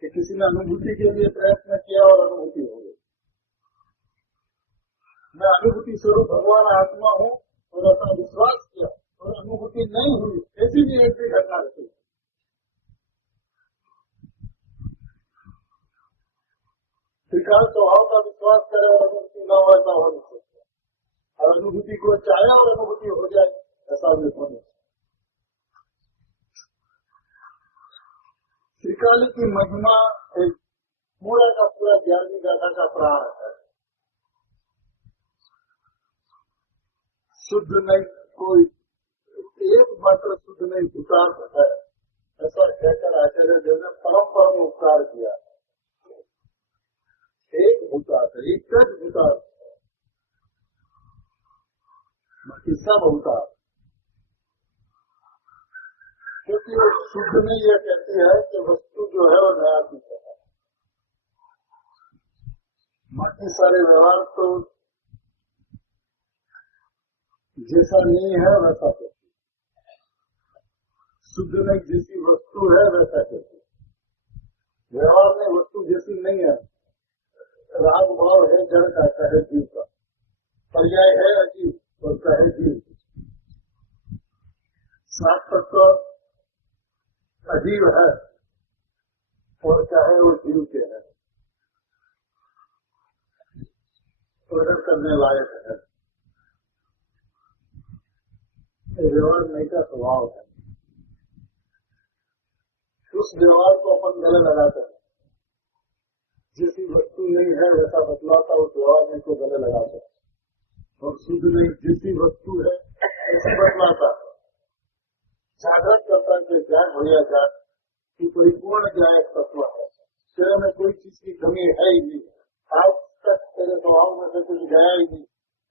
कि किसी ने अनुभूति के लिए प्रयत्न किया और अनुभूति हो गई। मैं अनुभूति स्वरूप भगवान आत्मा हूँ और अपना विश्वास किया और अनुभूति नहीं हुई, ऐसी भी एक भी घटना घटी। त्रिकाल स्वभाव का विश्वास करे और अनुभूति न हो ऐसा हो नहीं सकता, और अनुभूति को चाहे और अनुभूति हो जाए ऐसा भी हो नहीं। त्रिकाली की महिमा एक पूरा का पूरा 11वीं गाथा का प्राण है। शुद्ध नहीं, कोई एक मात्र शुद्ध नहीं भूतार्थ है, ऐसा कहकर आचार्य देव ने परम परम उपकार किया। एक भूतार्थ, एक भूतार्थ, बाकी सब अवतार, क्योंकि वो शुद्ध में यह कहती है कि वस्तु जो है वो नया है, बाकी सारे व्यवहार तो जैसा नहीं है वैसा करती, शुद्ध नहीं जैसी वस्तु है वैसा करती। व्यवहार में वस्तु जैसी नहीं है, राग भाव है जड़ का चाहे जीव का, पर्याय है अजीव और चाहे जीव, सात तत्व अजीव है और चाहे वो जीव के है, प्रकट करने लायक है। व्यवहार नहीं का स्वभाव है, उस व्यवहार को अपन गले लगाते हैं, जैसी वस्तु नहीं है वैसा बतलाता उस व्यवहार में को गले लगाते हैं, और शुद्ध नहीं जैसी वस्तु है ऐसी बतलाता है। जागृत करता है ज्ञान हो या जान कि परिपूर्ण ज्ञान एक तत्व है, तेरे में कोई चीज की कमी है ही नहीं, आज तक तेरे स्वभाव में से कुछ गया ही नहीं,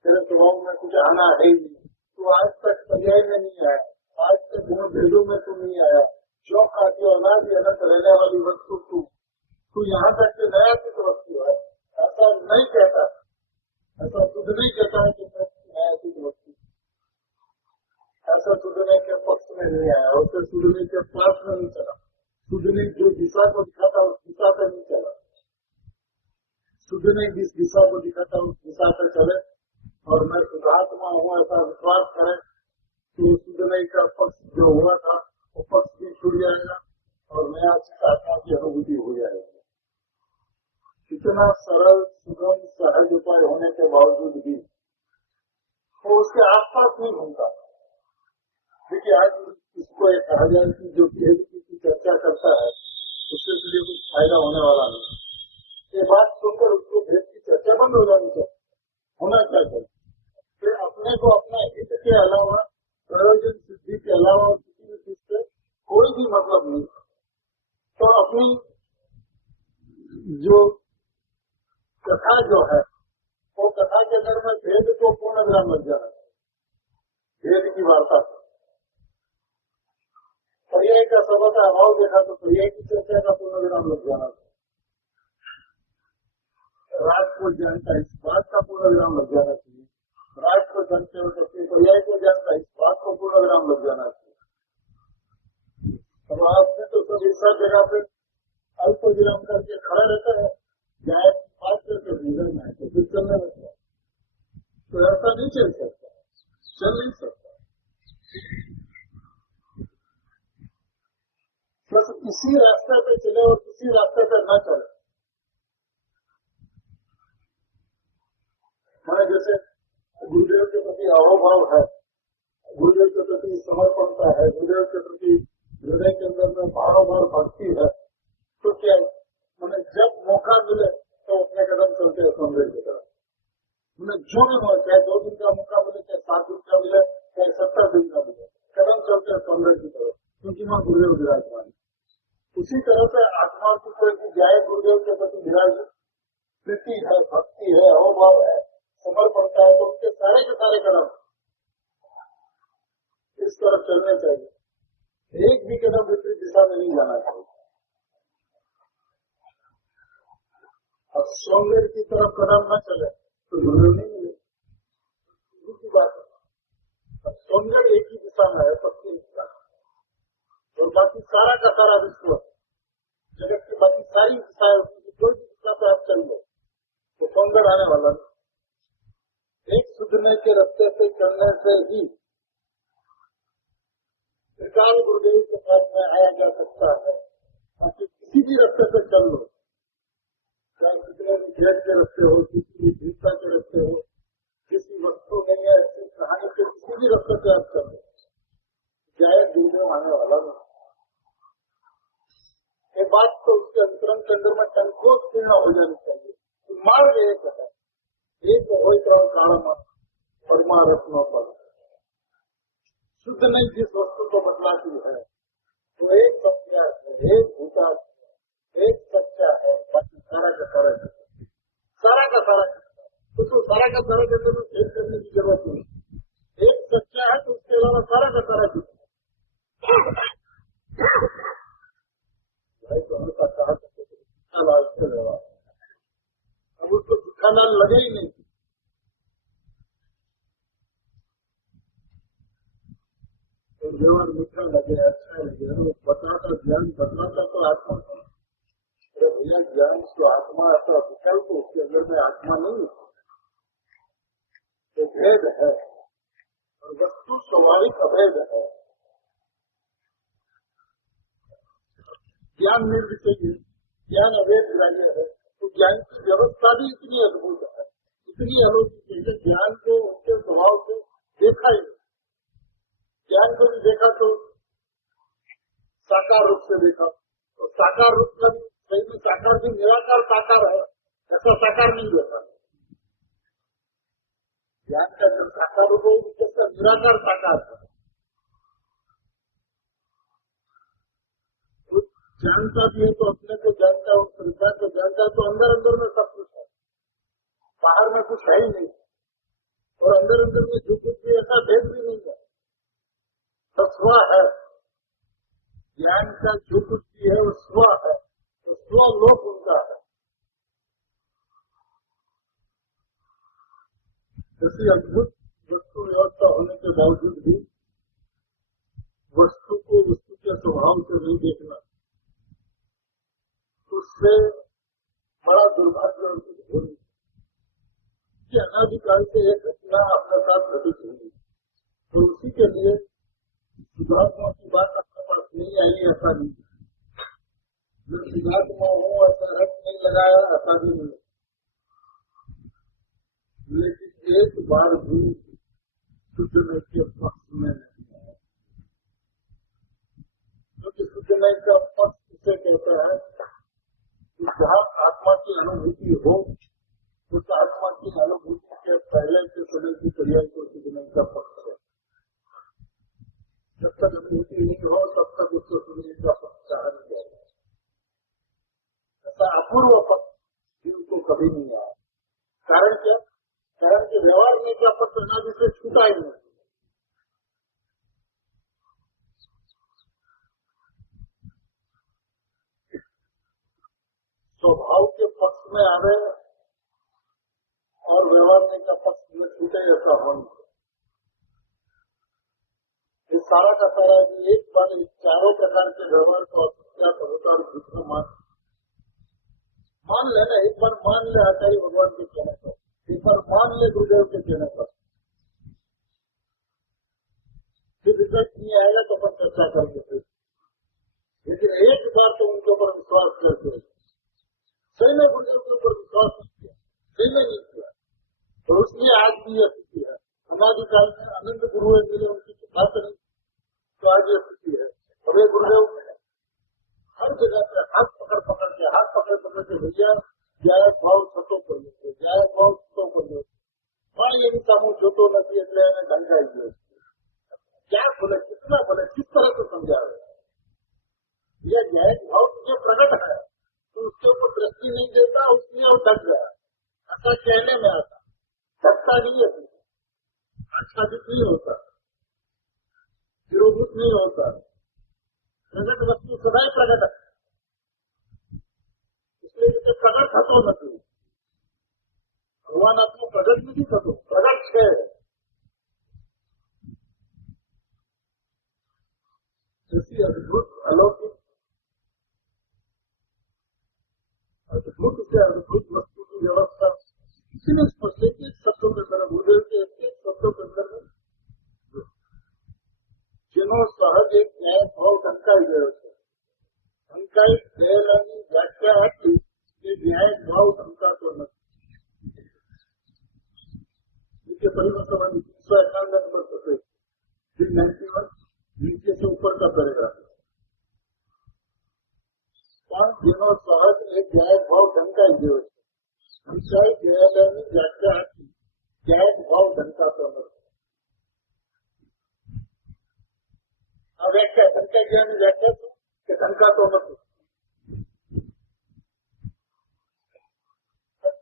तेरे स्वभाव में कुछ आना है ही नहीं, तू आज तक पर्याय में नहीं आया, आज तक गुण भेदों में तू नहीं आया, जो खाती अनादि अनंत रहने वाली वस्तु तू यहाँ तक के नया चित्र वस्तु है, ऐसा नहीं कहता, ऐसा शुद्ध नहीं कहता है कि नया चित्र वस्तु, ऐसा सुधने के पक्ष में नहीं आया, और फिर सुधने के पास में नहीं चला, सुधने जो दिशा को दिखाता उस दिशा पे नहीं चला, सुधने जिस दिशा को दिखाता उस दिशा पे चले और मैं शुद्धात्मा हूँ ऐसा विश्वास करे तो सुधने का पक्ष जो हुआ था वो पक्ष भी छूट जाएगा और नया आत्मा की अनुभूति हो जाएगी। इतना सरल सुगम सहज उपाय होने के बावजूद भी वो उसके आसपास नहीं घूमता। देखिए आज इसको एक कहा जाए कि जो भेद की चर्चा करता है उसके लिए कुछ फायदा होने वाला नहीं, ये बात सुनकर उसको भेद की चर्चा बंद हो जानी चाहिए। होना क्या चाहिए, फिर अपने को अपना हित के अलावा प्रयोजन सिद्धि के अलावा किसी भी चीज से कोई भी मतलब नहीं, तो अपनी जो कथा जो है वो कथा के अंदर में भेद को पूर्ण विराम लग जाना है, भेद की वार्ता से पर्याय का सबका अभाव देखा तो पर्याय की चर्चा का पूर्ण विराम लग जाना था, राज को जानता इस बात का पूर्ण विराम लग जाना चाहिए, राज को जानते हो तो पर्याय को जानता इस बात को पूर्ण विराम लग जाना चाहिए। अब आपने तो सब इस जगह पे अल्प विराम करके खड़ा रहता है, जाए बात करके निधन में तो फिर चलने लगता है, तो ऐसा नहीं चल सकता, चल नहीं सकता। बस इसी रास्ते पे चले और किसी रास्ते पे न चले। मैंने जैसे गुरुदेव के प्रति अहोभाव है, गुरुदेव के प्रति समर्पणता है, गुरुदेव के प्रति हृदय के अंदर में बारोबार भक्ति है, तो क्या मैंने जब मौका मिले तो अपने कदम चलते हैं सौंदर्य की तरफ। मैंने जो भी मौका, चाहे 2 दिन का मौका मिले, चाहे 7 दिन का मिले, चाहे 70 दिन का मिले, कदम चलते हैं सौंदर्य की तरफ, क्योंकि मां गुरुदेव विराजमान। उसी तरह से आत्मा की कोई जाए गुरुदेव के प्रति विराज प्रीति है, भक्ति है, अहोभाव है, समर्पणता है, तो उनके सारे के सारे कदम इस तरफ चलने चाहिए, एक भी कदम विपरीत दिशा में नहीं जाना चाहिए। अब सौंदर्य की तरफ कदम न चले तो गुरुदेव नहीं मिले, दूसरी बात है। अब सौंदर्य एक ही दिशा में है, पश्चिम दिशा, और बाकी सारा का सारा विश्व जगत की बाकी सारी दिशाएं, कोई भी दिशा पे आप चल गए तो सौंदर्य आने वाला नहीं। एक सुधने के रास्ते से चलने से ही त्रिकाल गुरुदेव के साथ में आया जा सकता है, बाकी किसी भी रास्ते से चल लो, चाहे कितने भी भेद के रास्ते हो, किसी भी भीषता के रास्ते हो, किसी वस्तु नहीं है ऐसी कहानी के किसी भी रास्ते से आप चल लो, चाहे गुरुदेव आने वाला नहीं। ये बात तो उसके अंतरंग के अंदर में संकोच पूर्ण हो जानी चाहिए। मार्ग एक है, एक हो कारणमा और मां रत्नों पर शुद्ध नहीं जिस वस्तु को बतलाती है वो एक सत्या है, एक भूता है, एक सच्चा है, बाकी सारा का सारा सारा का सारा तो सारा का सारा के अंदर भेद करने की जरूरत नहीं। एक सच्चा है तो उसके अलावा सारा का सारा भाई तो हमेशा कहा व्यवहार अब उसको नल लगे ही नहीं। तो व्यवहार मीठा लगे, अच्छा लगे, वो बताता ज्ञान बतलाता तो आत्मा को। अरे भैया ज्ञान तो आत्मा ऐसा विकल्प, उसके अंदर में आत्मा नहीं, तो भेद है और वस्तु स्वाभाविक अभेद है। ज्ञान निर्विषय है, ज्ञान अभेद राज्य है, तो ज्ञान की व्यवस्था भी इतनी अद्भुत है, इतनी अलौकिक है कि ज्ञान को उनके स्वभाव से देखा ही नहीं। ज्ञान को भी देखा तो साकार रूप से देखा, तो साकार रूप का भी सही में साकार भी निराकार साकार है, ऐसा साकार नहीं देखा। ज्ञान का जो साकार रूप है उसका निराकार साकार है। जानता भी है तो अपने को जानता है, संसार को जानता है, तो अंदर अंदर में सब कुछ है, बाहर में कुछ है ही नहीं, और अंदर अंदर में जो कुछ भी ऐसा भेद भी नहीं है, तो स्व है। ज्ञान का जो कुछ भी है वो स्व है, तो स्व लोक उनका है। ऐसी अद्भुत वस्तु व्यवस्था होने के बावजूद भी वस्तु को वस्तु के स्वभाव से नहीं देखना, उससे बड़ा दुर्भाग्य और कि अनादिकाल से एक घटना अपने साथ घटित हुई, तो उसी के लिए सुधात्मा की बात अपने पास नहीं आई, ऐसा नहीं। मैं सुधात्मा हूँ ऐसा रख नहीं लगाया, ऐसा भी नहीं। लेकिन एक बार भी सुधने के पक्ष में नहीं है, क्योंकि सुधने का पक्ष इसे कहता है जहाँ आत्मा की अनुभूति हो, उस आत्मा की अनुभूति के पहले के समय की क्रिया को सुधने का पक्ष है। जब तक अनुभूति नहीं हो तब तक उसको सुधने का पक्ष कहा नहीं जाएगा। ऐसा अपूर्व पक्ष उनको कभी नहीं आया। कारण क्या? कारण कि व्यवहार में का पक्ष अनादि से छूटा ही नहीं। स्वभाव के पक्ष में आवे और व्यवहार का पक्ष में छूटे, ऐसा होना। ये सारा का सारा एक बार चारों प्रकार के व्यवहार को असत्यात होता और दूसरा मान लेना, एक बार मान ले आचार्य भगवान के कहने पर, एक बार मान ले गुरुदेव के कहने पर, फिर रिजल्ट नहीं आएगा तो अपन चर्चा करेंगे। लेकिन एक बार तो उनके ऊपर विश्वास करते, सही में गुरुदेव के ऊपर विश्वास नहीं किया, सही में नहीं किया, तो उसलिए आज भी यह स्थिति है। अनादिकाल में अनंत गुरु मिले, उनकी बात नहीं, तो आज यह स्थिति है। अरे गुरुदेव हर जगह पे हाथ पकड़ के भैया जय भाव छतो कर लेते, जय भाव छतो कर लेते, हाँ ये भी सामू जोतो नहीं એટલે એને ढंगाई दिया। क्या बोले, कितना बोले, किस तरह से समझा रहे? यह जय भाव जो प्रकट है तो उसके ऊपर दृष्टि नहीं देता, उसलिए वो ढक गया। ऐसा कहने में आता, ढकता नहीं है, आच्छादित नहीं होता, विरोधित नहीं होता। प्रकट वस्तु सदाई प्रकट है, इसलिए जिसे प्रकट थतो नहीं, भगवान आपको प्रकट नहीं थतो, प्रकट है। ऐसी अद्भुत अलौकिक अद्भुत से अद्भुत वस्तु की व्यवस्था इसीलिए स्पष्ट है कि शब्दों के अंदर गुरुदेव के एक शब्दों के अंदर में जिन्हों सहज एक न्याय भाव ढंकाई गए थे, ढंकाई गए व्याख्या હતી कि न्याय भाव ढंका तो नहीं। इसके परिवर्तन 391 नंबर पर 391 नीचे से ऊपर का करेगा। जिन्हों सहज एक न्याय भाव ढंकाई गए थे, ढंकाई गयानी व्याख्या હતી न्याय भाव ढंका तो नहीं। व्याख्या ढंका ज्ञानी व्याख्या कि ढंका तो नहीं।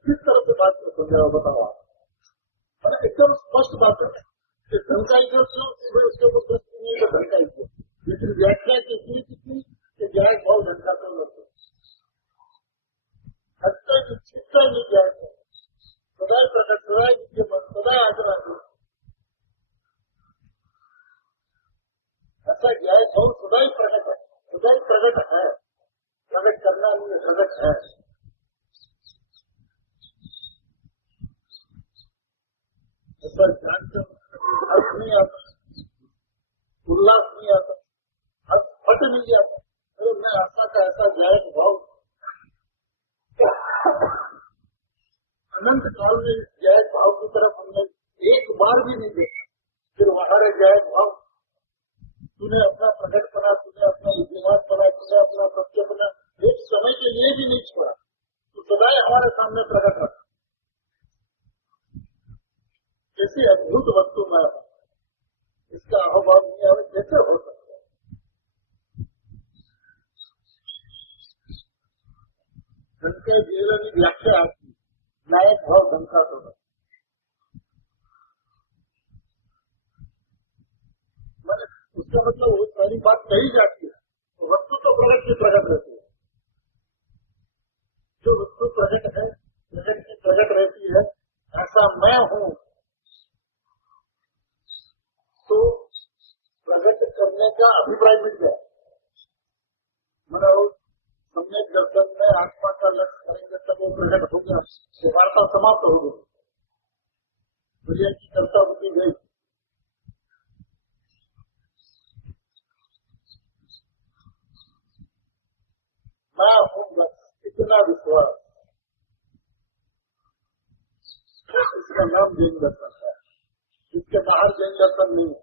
किस तरह से बात को समझाओ बताओ आप? मैंने एकदम स्पष्ट बात है कि ढंकाई जो उसके ऊपर दृष्टि नहीं तो ढंकाई को, लेकिन व्याख्या कितनी कितनी कि ज्ञान भाव ढंका तो नहीं, हटता नहीं, छिपता नहीं ज्ञान। सदा प्रकट, सदा विद्यमान, सदा आचरण, ऐसा ज्ञान भाव सदा ही प्रकट है, सदा ही प्रकट है, प्रकट करना नहीं प्रकट है। ऐसा ज्ञान से अर्थ नहीं आता, उल्लास नहीं आता, अर्थ फट नहीं जाता। अरे मैं आशा का ऐसा ज्ञान भाव अनंत काल में इस जय भाव की तरफ हमने एक बार भी नहीं देखा। फिर वहां जय भाव, तूने अपना प्रकट बना, तूने अपना विद्यमान बना, तूने अपना सत्य बना, एक समय के लिए भी नहीं छोड़ा, तो सदा हमारे सामने प्रकट रखा। ऐसी अद्भुत वस्तु में इसका अभाव नहीं आवे, कैसे हो सकता है? संख्या जीवन की व्याख्या आती, नायक भाव धनका होगा। मैंने उसका मतलब वो सारी बात कही जाती है, तो वस्तु तो प्रकट की प्रकट रहती है। जो वस्तु प्रकट है, प्रकट की प्रकट रहती है, ऐसा मैं हूँ, तो प्रकट करने का अभिप्राय मिल जाए। मैंने सम्यक दर्शन में आत्मा का लक्ष्य करेंगे तब वो प्रकट हो गया, वार्ता समाप्त हो गई, दुनिया की चर्चा होती गई। मैं हूँ इतना विश्वास, इसका नाम जैन दर्शन है, इसके बाहर जैन दर्शन नहीं है।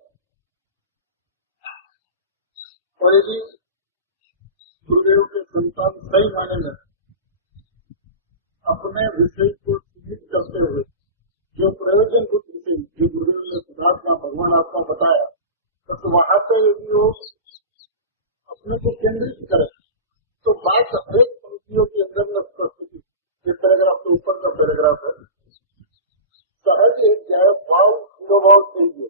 और यदि गुरुदेव के संतान सही माने में अपने विषय को सीमित करते हुए जो प्रयोजन कुछ विषय जो गुरुदेव ने सिद्धात्मा भगवान आत्मा बताया, तो वहां पे यदि वो अपने को केंद्रित करे तो बात हरेक पंक्तियों के अंदर में प्रस्तुति, ये पैराग्राफ के ऊपर का पैराग्राफ है, सहज एक जय भाव शिरोभाव चाहिए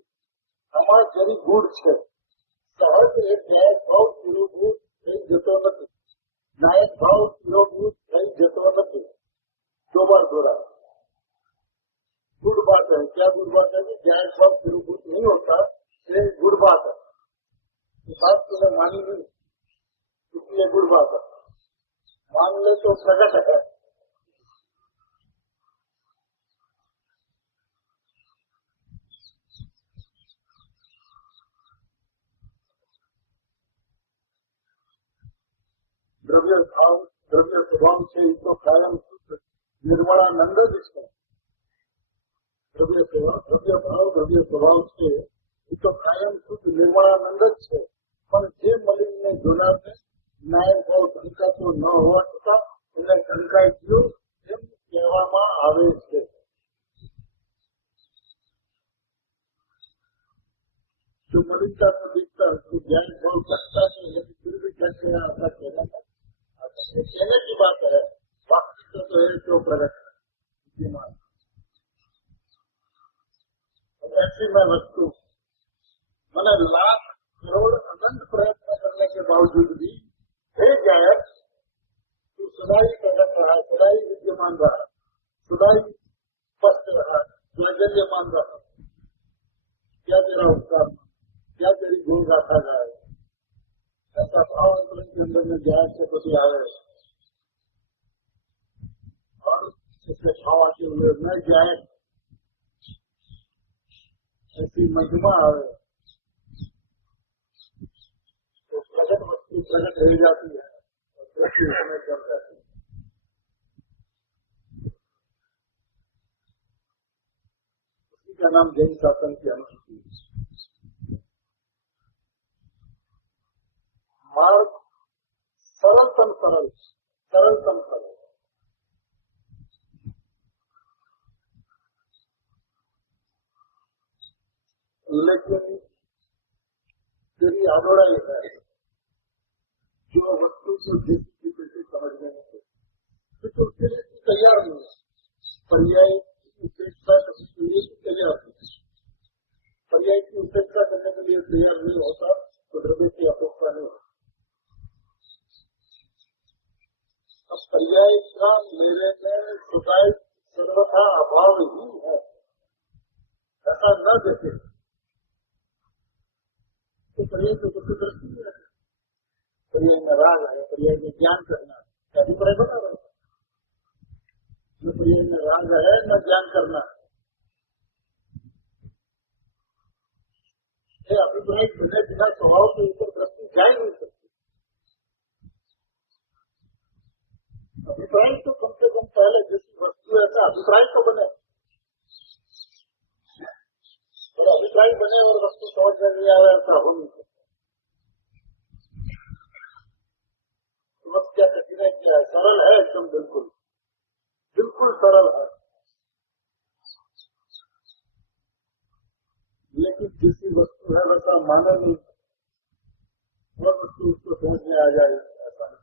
हमारा जरी गुड़ है, सहज एक जय भाव शिरोभूत जतो नहीं, नायक भाव शिरोभूत नहीं जतो नहीं, दो बार दोहरा। गुड़ बात है, क्या गुड़ बात है कि जय भाव शिरोभूत नहीं होता, ये गुड़ बात है, ये बात तुमने मानी नहीं, इसलिए गुड़ बात है, मान ले तो प्रकट है। द्रव्य भाव द्रव्य स्वभाव से इसको कायम सूत्र निर्मलानंद जिसको द्रव्य भाव द्रव्य स्वभाव से इसको कायम सूत्र निर्मलानंद है, પણ જે મલિનને જોનારને નાયક ભાવ શંકા તો ન હોવા છતાં એને શંકાઈ ગયો એમ કહેવામાં આવે છે। जो मलिनता को दिखता है तो ज्ञान भाव सकता है, यदि फिर भी कहते हैं ऐसा कहने की बात है, वास्तविकता तो है जो प्रकट है। ऐसी मैं वस्तु मैंने लाख करोड़ अनंत प्रयत्न करने के बावजूद भी हे गायक तू सदा ही प्रकट रहा, सदा ही विद्यमान रहा, सदा ही स्पष्ट रहा, वैजल्यमान रहा। क्या तेरा उपकार, क्या तेरी गुण गाथा जाए, ऐसा भाव अंतरण के अंदर में गायक के प्रति आवे और इसके भाव आते हुए मैं गायक ऐसी महिमा आवे तो प्रकट वस्तु प्रकट रह जाती है और दृष्टि समय कर जाती है। उसी का नाम जैन शासन की अनुभूति। मार्ग सरलतम सरल, सरलतम सरल, लेकिन तेरी आदोड़ाई है जो वस्तु को जिसकी कैसे समझने में तो उसके लिए तैयार नहीं है, पर्याय की उपेक्षा करने के लिए तैयार नहीं, पर्याय की उपेक्षा करने के लिए तैयार नहीं होता तो द्रव्य की अपेक्षा नहीं होती। अब पर्याय का मेरे में स्वभाव सर्वथा अभाव ही है, ऐसा न देखे तो पर्याय तो कुछ दृष्टि नहीं है। पर्याय में राग है, पर्याय में ज्ञान करना है, अभिप्राय बना रहे न पर्याय में राग है न ज्ञान करना है। अभिप्राय बने बिना स्वभाव के ऊपर दृष्टि जा ही नहीं सकती। अभिप्राय तो कम से कम पहले जिसकी वस्तु है ऐसा अभिप्राय तो बने, और अभिप्राय बने और वस्तु समझ में नहीं आ रहा ऐसा हो नहीं सकता। बस क्या कठिनाई क्या है, सरल है एकदम, बिल्कुल बिल्कुल सरल है। लेकिन जिसकी वस्तु है वैसा माने नहीं और वस्तु उसको समझ में आ जाए ऐसा नहीं।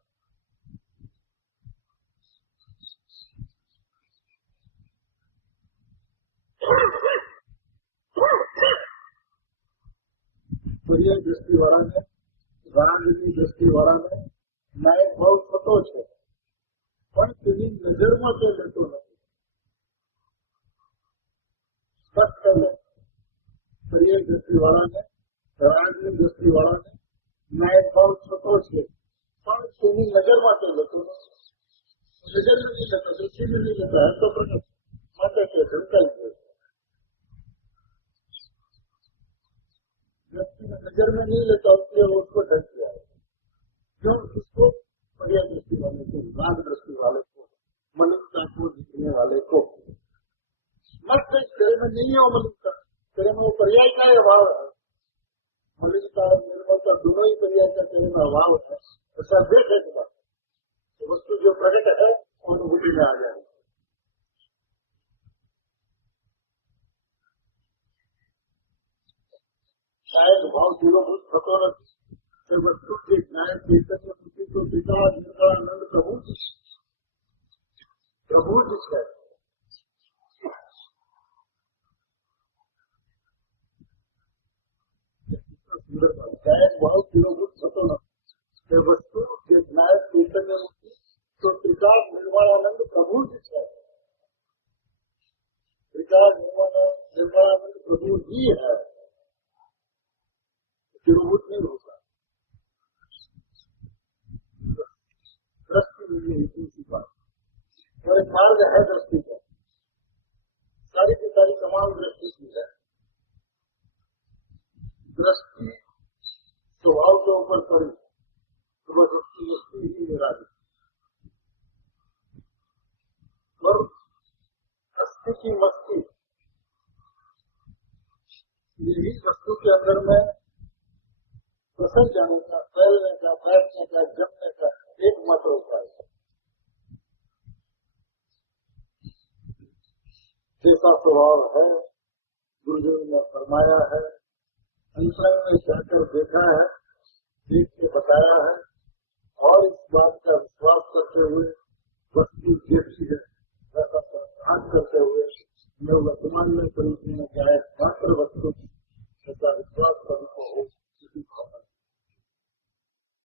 पर्याय दृष्टि वाला ने, रागनी दृष्टि वाला ने न्याय भाव थતો છે પણ તેની નજરમાં તે લેતો નથી। સ્પષ્ટ કરે पर्याय दृष्टि वाला ने, रागनी दृष्टि वाला ने न्याय भाव थતો છે પણ તેની નજરમાં તે લેતો નથી। नजर में नहीं लेता, दृष्टि में नहीं लेता है तो प्रकट माता के ढंकाई गए। व्यक्ति में नजर में नहीं लेता इसलिए वो उसको ढक किया है। क्यों? उसको पर्याय दृष्टि वाले को, राग दृष्टि वाले को, मलिकता को दिखने वाले को मत तेरे में नहीं है वो मलिकता, तेरे में वो पर्याय का ही अभाव है। मलिकता और निर्मलता दोनों ही पर्याय का तेरे में अभाव है। ऐसा देख है तो वस्तु जो प्रकट है वो अनुभूति में आ जाएगी। शायद भाव जीरोभूत थतो નથી वस्तु के ज्ञान चैतन्य बुद्धि तो पिता निर्मलानंद प्रभु जी है। शायद भाव जीरोभूत थतो નથી वस्तु के ज्ञान चैतन्य बुद्धि तो पिता निर्मलानंद प्रभु जी है। पिता निर्मलानंद प्रभु जी है, जीरोभूत नहीं होता। दृष्टि मिली इसी बात और एक मार्ग है दृष्टि का, सारी की सारी तमाम दृष्टि की है। दृष्टि स्वभाव के ऊपर पड़ी तो बस उसकी वस्तु ही निराली और अस्थि की मस्ती यही वस्तु के अंदर में पसंद जाने का, फैलने का, बैठने का, जमने का एकमात्र उपाय है। जैसा स्वभाव है गुरुदेव ने फरमाया है, अंतरंग में जाकर देखा है, देख के बताया है और इस बात का विश्वास करते हुए